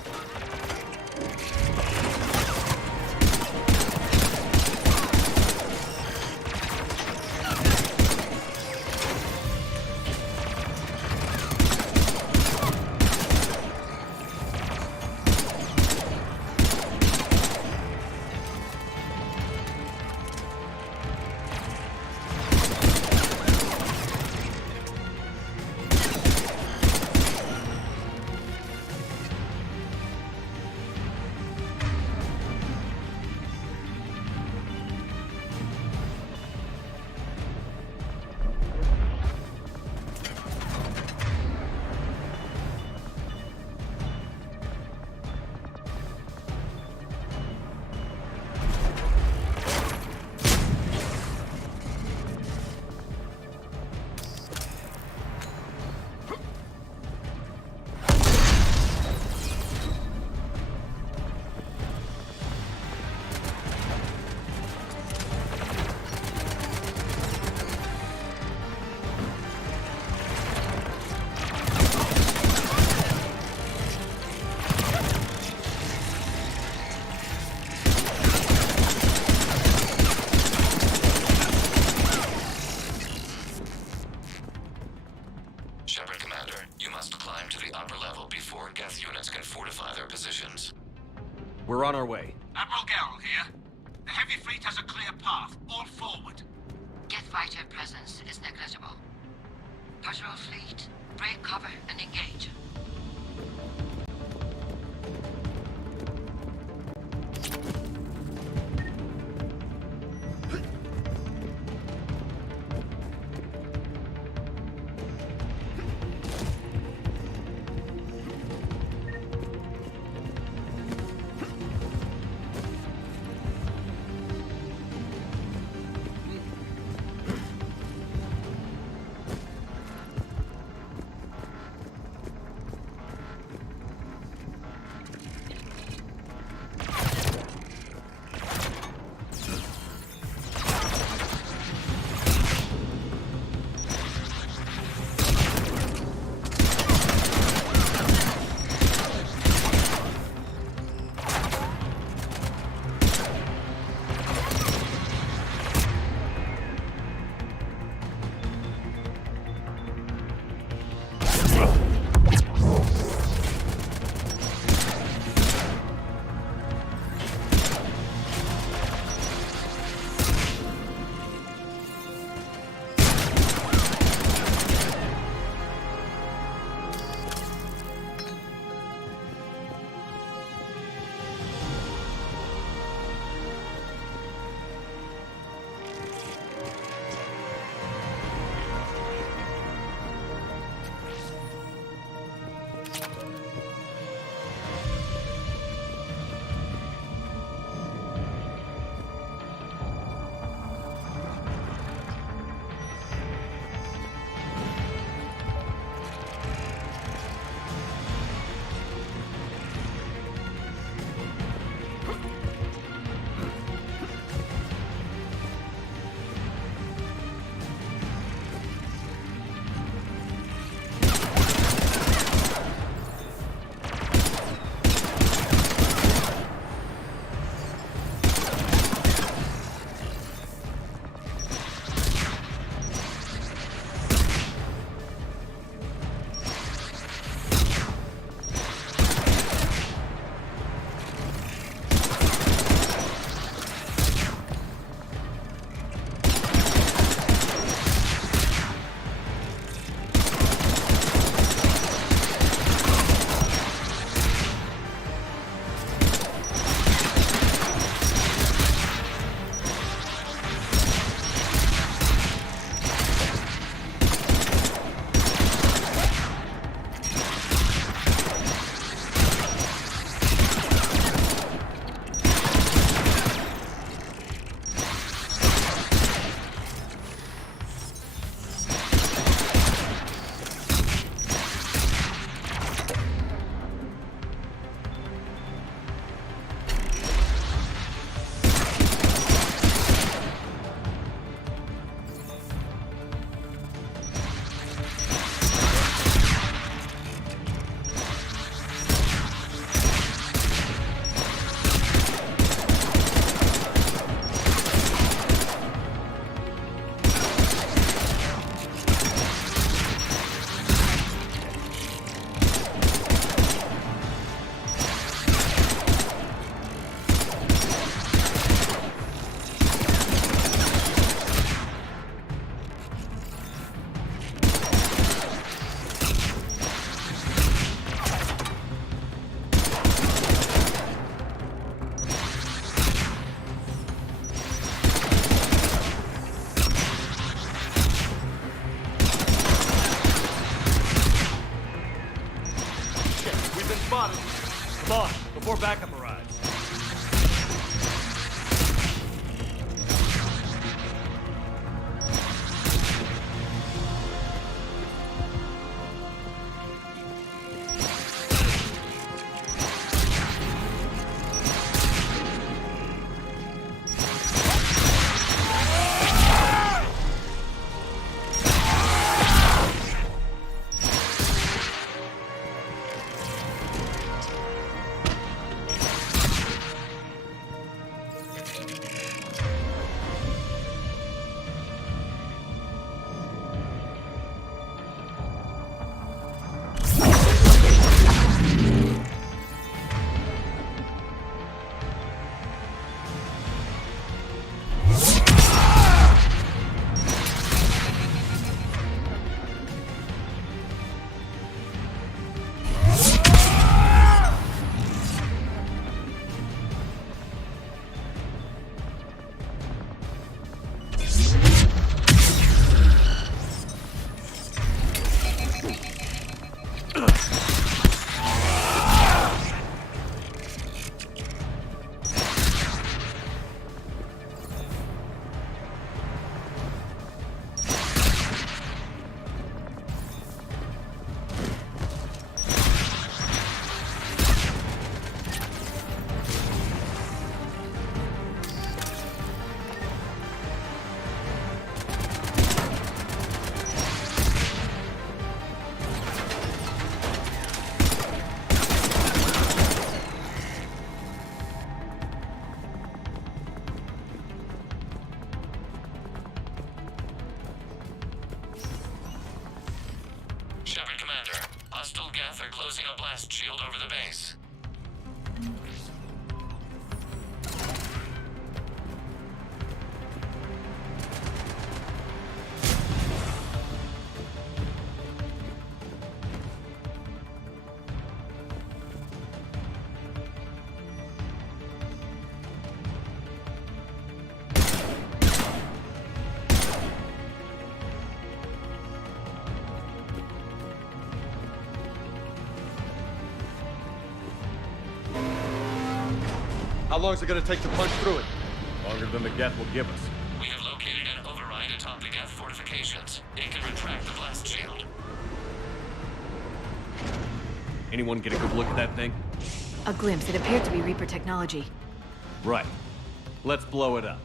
We're on our way. Admiral Garrel here. The heavy fleet has a clear path. All forward. Jet fighter presence is negligible. Patrol fleet, break cover and engage. Come on, before backup arrives. Shepard, Commander. Hostile Geth are closing a blast shield over the base. How long is it gonna take to punch through it? Longer than the Geth will give us. We have located an override atop the Geth fortifications. It can retract the blast shield. Anyone get a good look at that thing? A glimpse. It appeared to be Reaper technology. Right. Let's blow it up.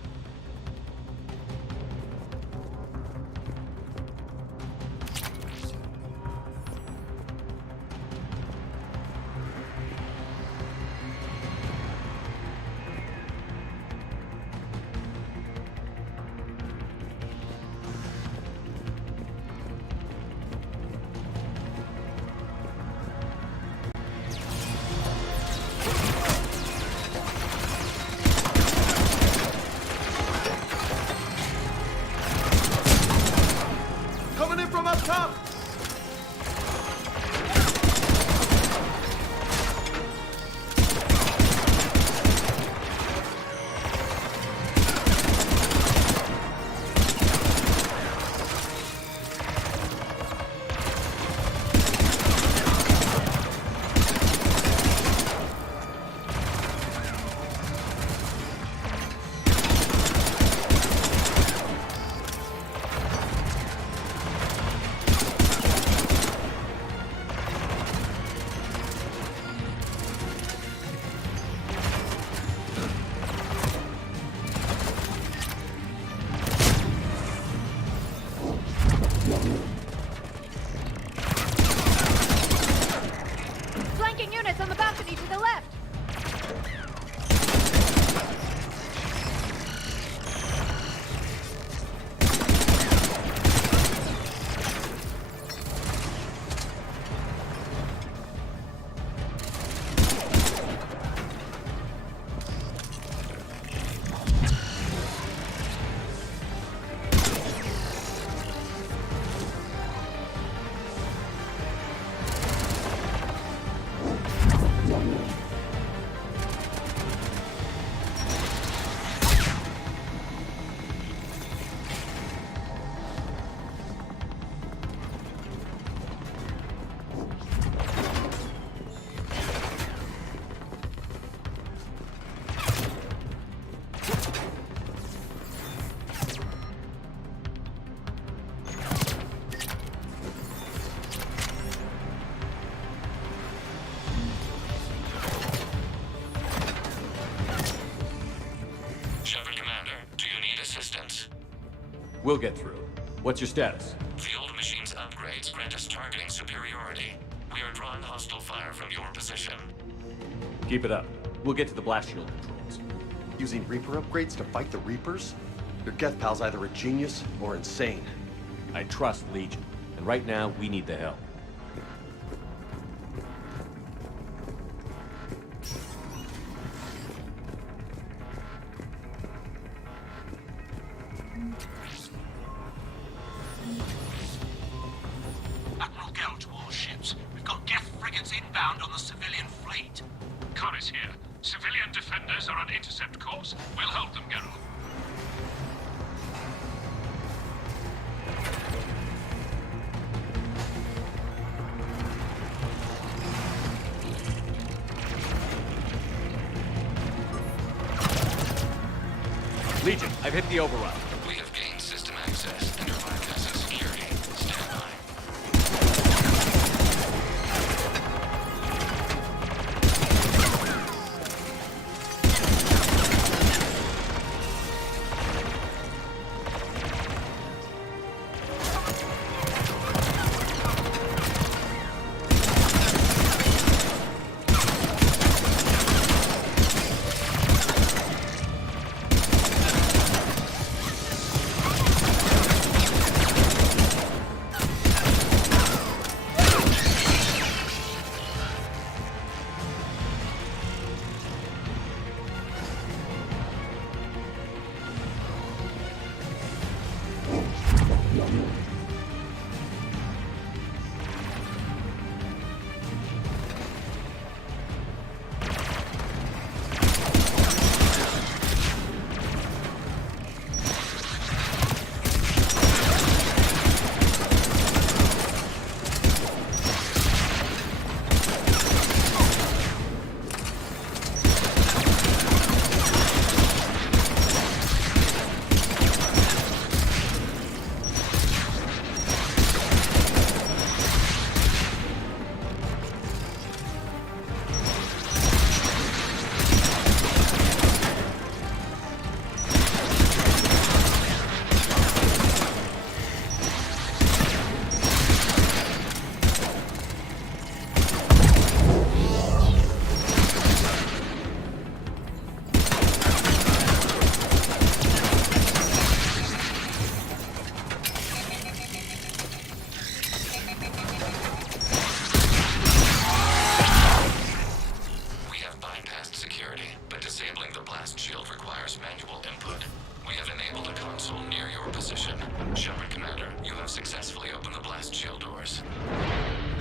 We'll get through. What's your status? The old machine's upgrades grant us targeting superiority. We are drawing hostile fire from your position. Keep it up. We'll get to the blast shield controls. Using Reaper upgrades to fight the Reapers? Your Geth pal's either a genius or insane. I trust Legion, and right now we need the help. Admiral Gell to all ships. We've got Geth frigates inbound on the civilian fleet. Corus here. Civilian defenders are on intercept course. We'll hold them, Geralt. Legion, I've hit the override. We have gained system access and are bypassing security. Stand by.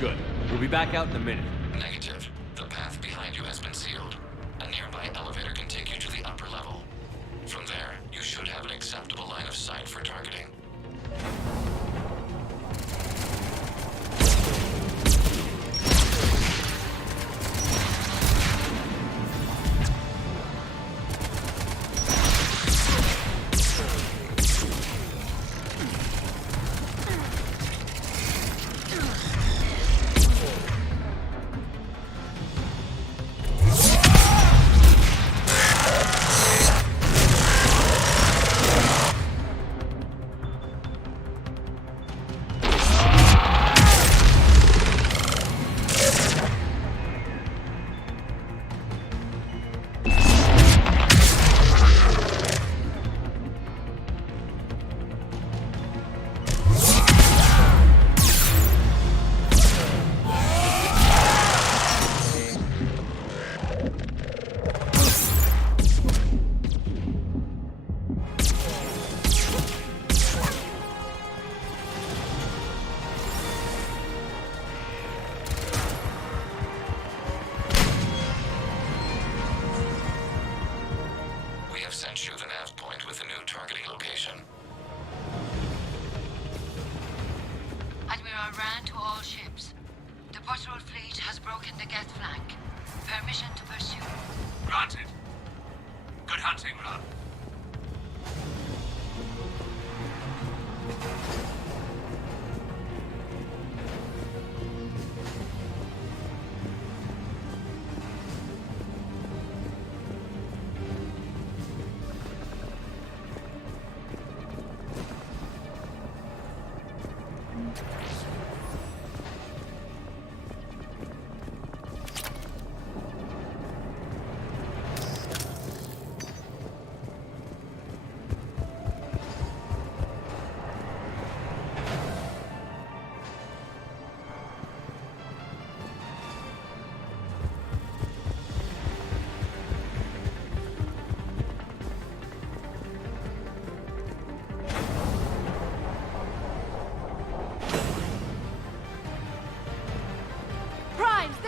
Good. We'll be back out in a minute. Negative. The path behind you has been sealed. A nearby elevator can take you to the upper level. From there, you should have an acceptable line of sight for targeting.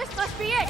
This must be it!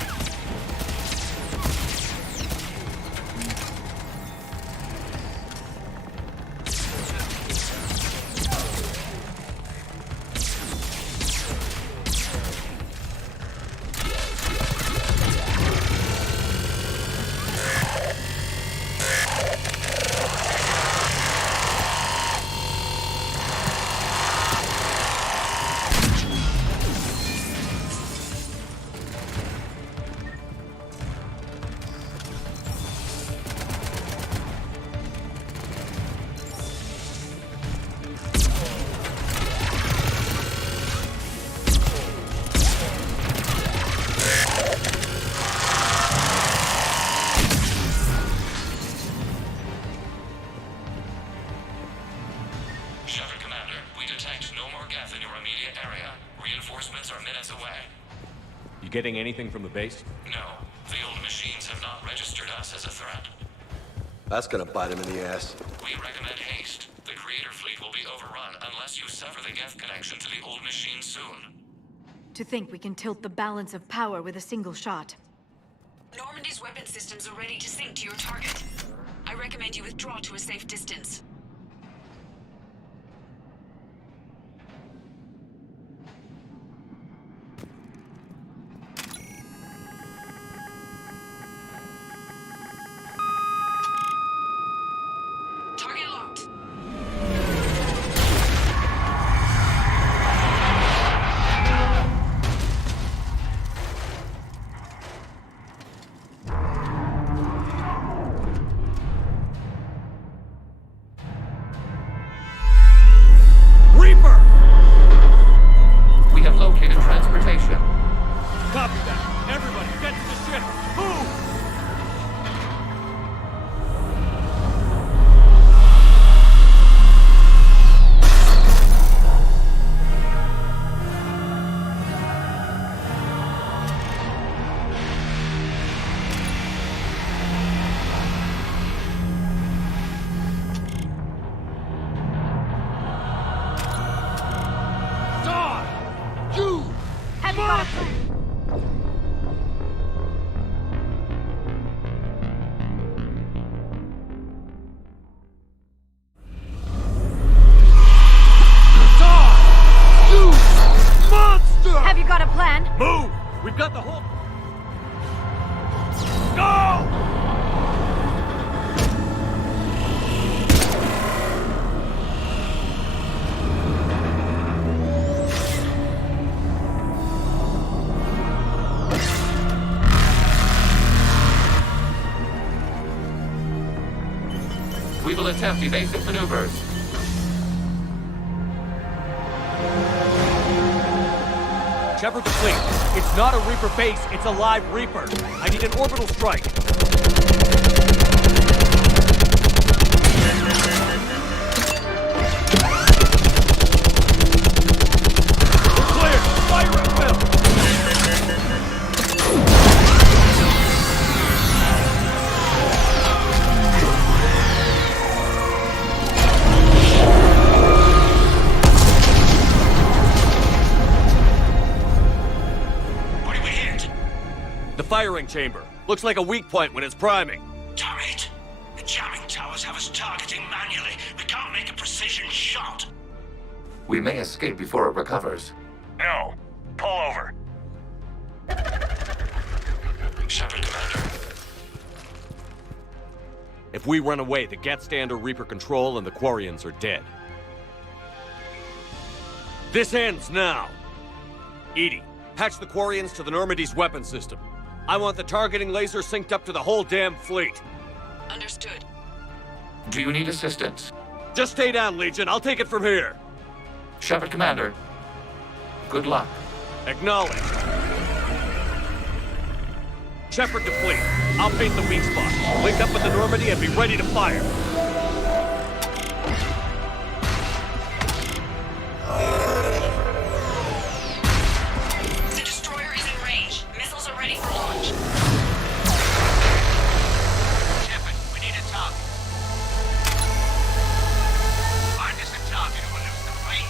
Getting anything from the base? No. The old machines have not registered us as a threat. That's gonna bite him in the ass. We recommend haste. The Creator fleet will be overrun unless you sever the Geth connection to the old machines soon. To think we can tilt the balance of power with a single shot. Normandy's weapon systems are ready to sink to your target. I recommend you withdraw to a safe distance. Target locked. Reaper! We have located transportation. Copy that. Everybody, get to the ship. Move! Have you got a plan? Monster! Have you got a plan? Move! We've got the whole... Go! We will attempt evasive maneuvers. Shepard to fleet. It's not a Reaper base, it's a live Reaper. I need an orbital strike. We're clear! Fire at will! Firing chamber. Looks like a weak point when it's priming. Damn it! The jamming towers have us targeting manually. We can't make a precision shot. We may escape before it recovers. No. Pull over. Shepard, Commander. If we run away, the Geth stay under Reaper control and the Quarians are dead. This ends now. Edie, patch the Quarians to the Normandy's weapon system. I want the targeting laser synced up to the whole damn fleet. Understood. Do you need assistance? Just stay down, Legion. I'll take it from here. Shepard, Commander. Good luck. Acknowledge. Shepard to fleet. I'll bait the weak spot. Link up with the Normandy and be ready to fire. The destroyer is in range. Missiles are ready for launch. Shepard, we need a target. Find us a target or we'll lose the fleet.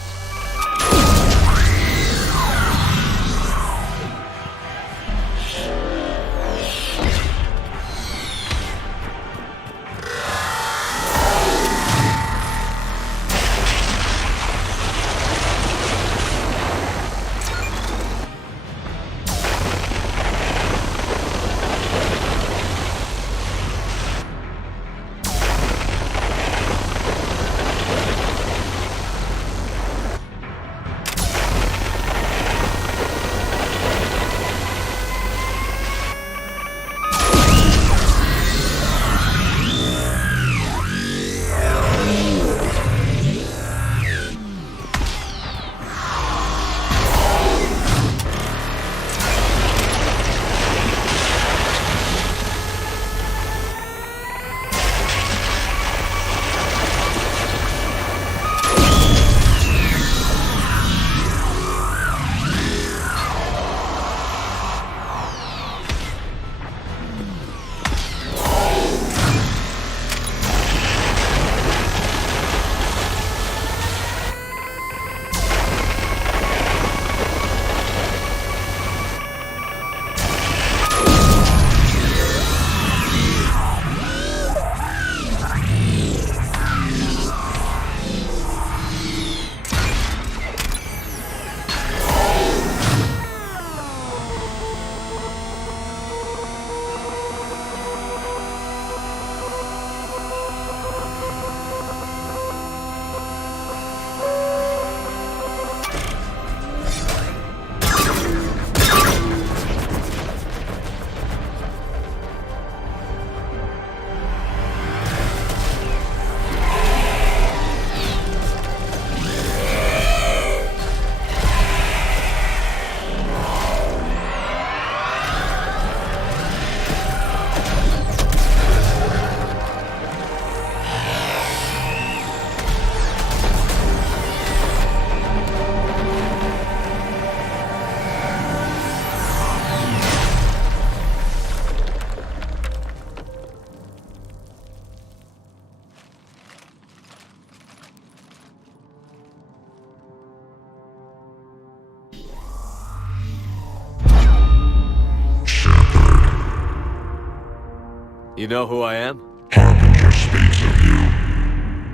You know who I am? Harbinger speaks of you.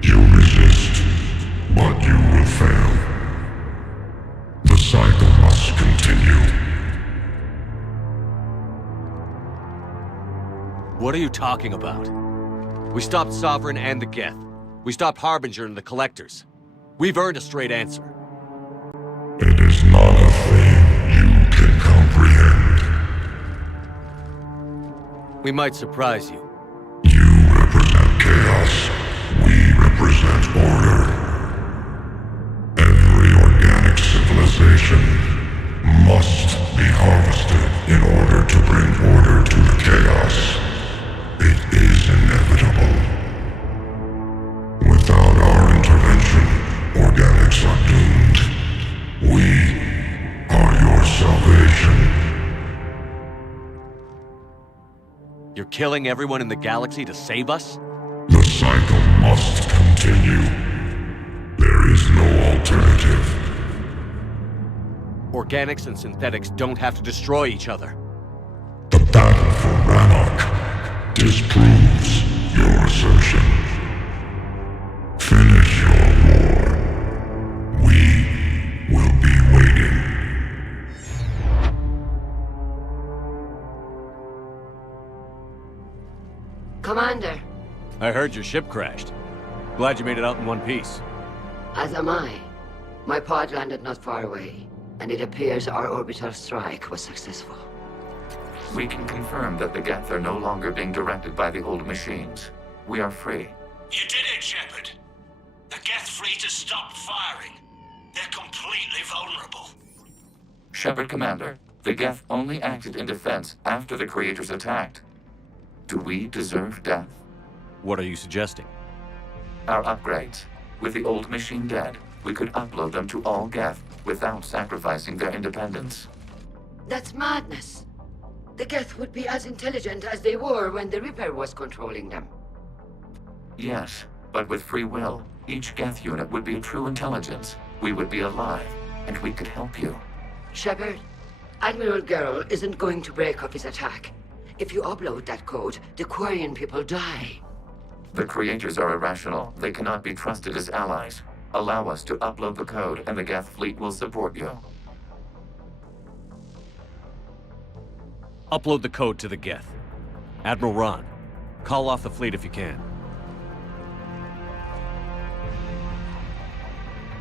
You resist, but you will fail. The cycle must continue. What are you talking about? We stopped Sovereign and the Geth. We stopped Harbinger and the Collectors. We've earned a straight answer. It is not a thing you can comprehend. We might surprise you. You represent chaos. We represent order. Every organic civilization must be harvested in order to bring order to the chaos. It is inevitable. Without our intervention, organics are doomed. We are your salvation. You're killing everyone in the galaxy to save us? The cycle must continue. There is no alternative. Organics and synthetics don't have to destroy each other. The battle for Rannoch disproves your assertion. Finish your war. We will be waiting. Commander. I heard your ship crashed. Glad you made it out in one piece. As am I. My pod landed not far away, and it appears our orbital strike was successful. We can confirm that the Geth are no longer being directed by the old machines. We are free. You did it, Shepard. The Geth fleet has stopped firing. They're completely vulnerable. Shepard, Commander, the Geth only acted in defense after the Creators attacked. Do we deserve death? What are you suggesting? Our upgrades. With the old machine dead, we could upload them to all Geth without sacrificing their independence. That's madness. The Geth would be as intelligent as they were when the Reaper was controlling them. Yes, but with free will, each Geth unit would be a true intelligence. We would be alive, and we could help you. Shepard, Admiral Gerrel isn't going to break up his attack. If you upload that code, the Quarian people die. The Creators are irrational. They cannot be trusted as allies. Allow us to upload the code, and the Geth fleet will support you. Upload the code to the Geth. Admiral Ron, call off the fleet if you can.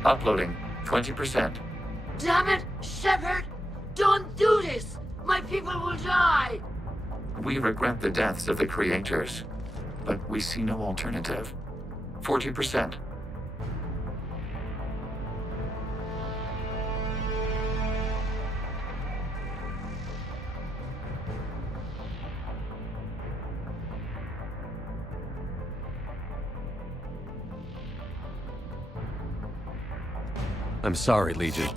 Uploading 20%. Damn it, Shepard! Don't do this! My people will die! We regret the deaths of the Creators, but we see no alternative. 40%. I'm sorry, Legion.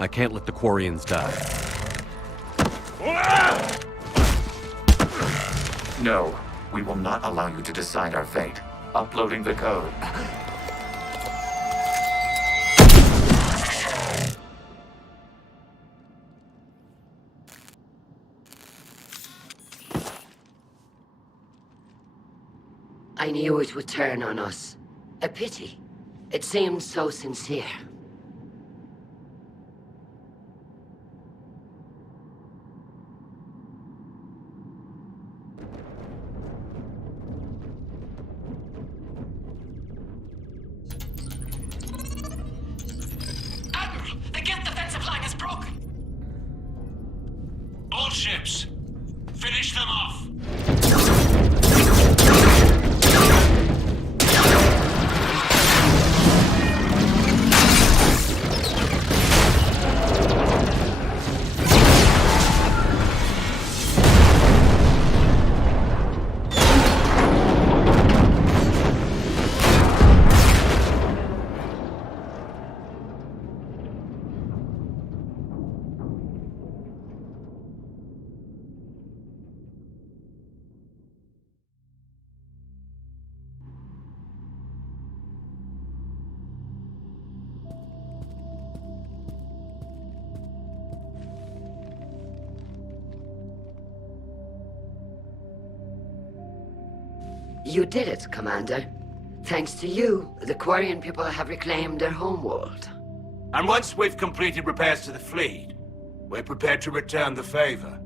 I can't let the Quarians die. No, we will not allow you to decide our fate. Uploading the code. I knew it would turn on us. A pity. It seemed so sincere. Admiral, the Geth defensive line is broken. All ships, finish them off. You did it, Commander. Thanks to you, the Quarian people have reclaimed their homeworld. And once we've completed repairs to the fleet, we're prepared to return the favor.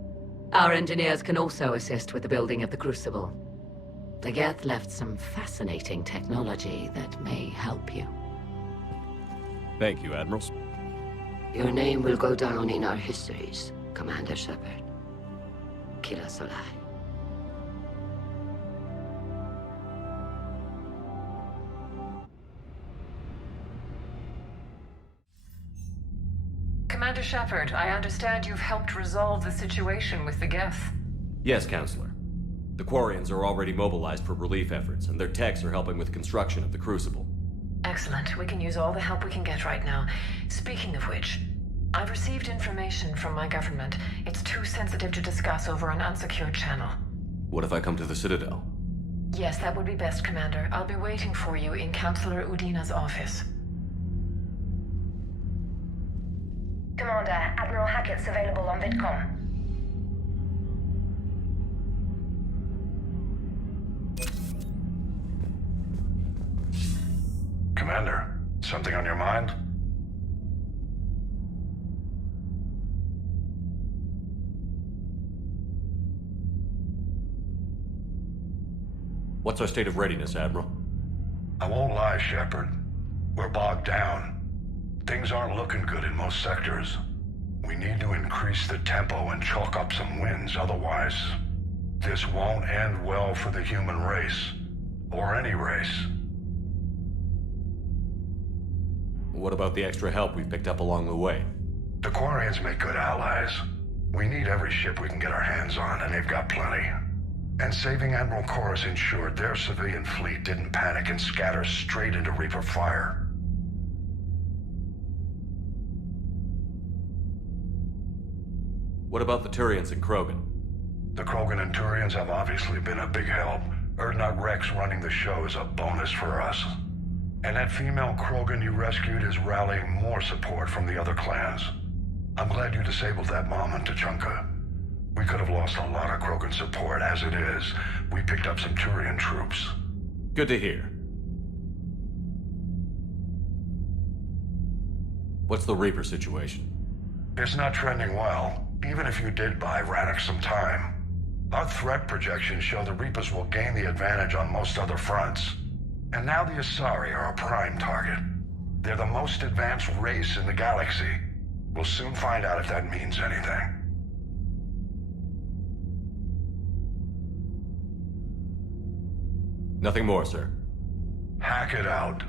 Our engineers can also assist with the building of the Crucible. The Geth left some fascinating technology that may help you. Thank you, Admirals. Your name will go down in our histories, Commander Shepard. Kila Solai. Commander Shepard, I understand you've helped resolve the situation with the Geth. Yes, Counselor. The Quarians are already mobilized for relief efforts, and their techs are helping with construction of the Crucible. Excellent. We can use all the help we can get right now. Speaking of which, I've received information from my government. It's too sensitive to discuss over an unsecured channel. What if I come to the Citadel? Yes, that would be best, Commander. I'll be waiting for you in Counselor Udina's office. Commander, Admiral Hackett's available on VidCom. Commander, something on your mind? What's our state of readiness, Admiral? I won't lie, Shepard. We're bogged down. Things aren't looking good in most sectors. We need to increase the tempo and chalk up some wins, otherwise, this won't end well for the human race. Or any race. What about the extra help we've picked up along the way? The Quarians make good allies. We need every ship we can get our hands on, and they've got plenty. And saving Admiral Korus ensured their civilian fleet didn't panic and scatter straight into Reaper fire. What about the Turians and Krogan? The Krogan and Turians have obviously been a big help. Erdnot Rex running the show is a bonus for us. And that female Krogan you rescued is rallying more support from the other clans. I'm glad you disabled that mom in Tachanka. We could have lost a lot of Krogan support. As it is, we picked up some Turian troops. Good to hear. What's the Reaper situation? It's not trending well. Even if you did buy Rannoch some time. Our threat projections show the Reapers will gain the advantage on most other fronts. And now the Asari are a prime target. They're the most advanced race in the galaxy. We'll soon find out if that means anything. Nothing more, sir. Hack it out.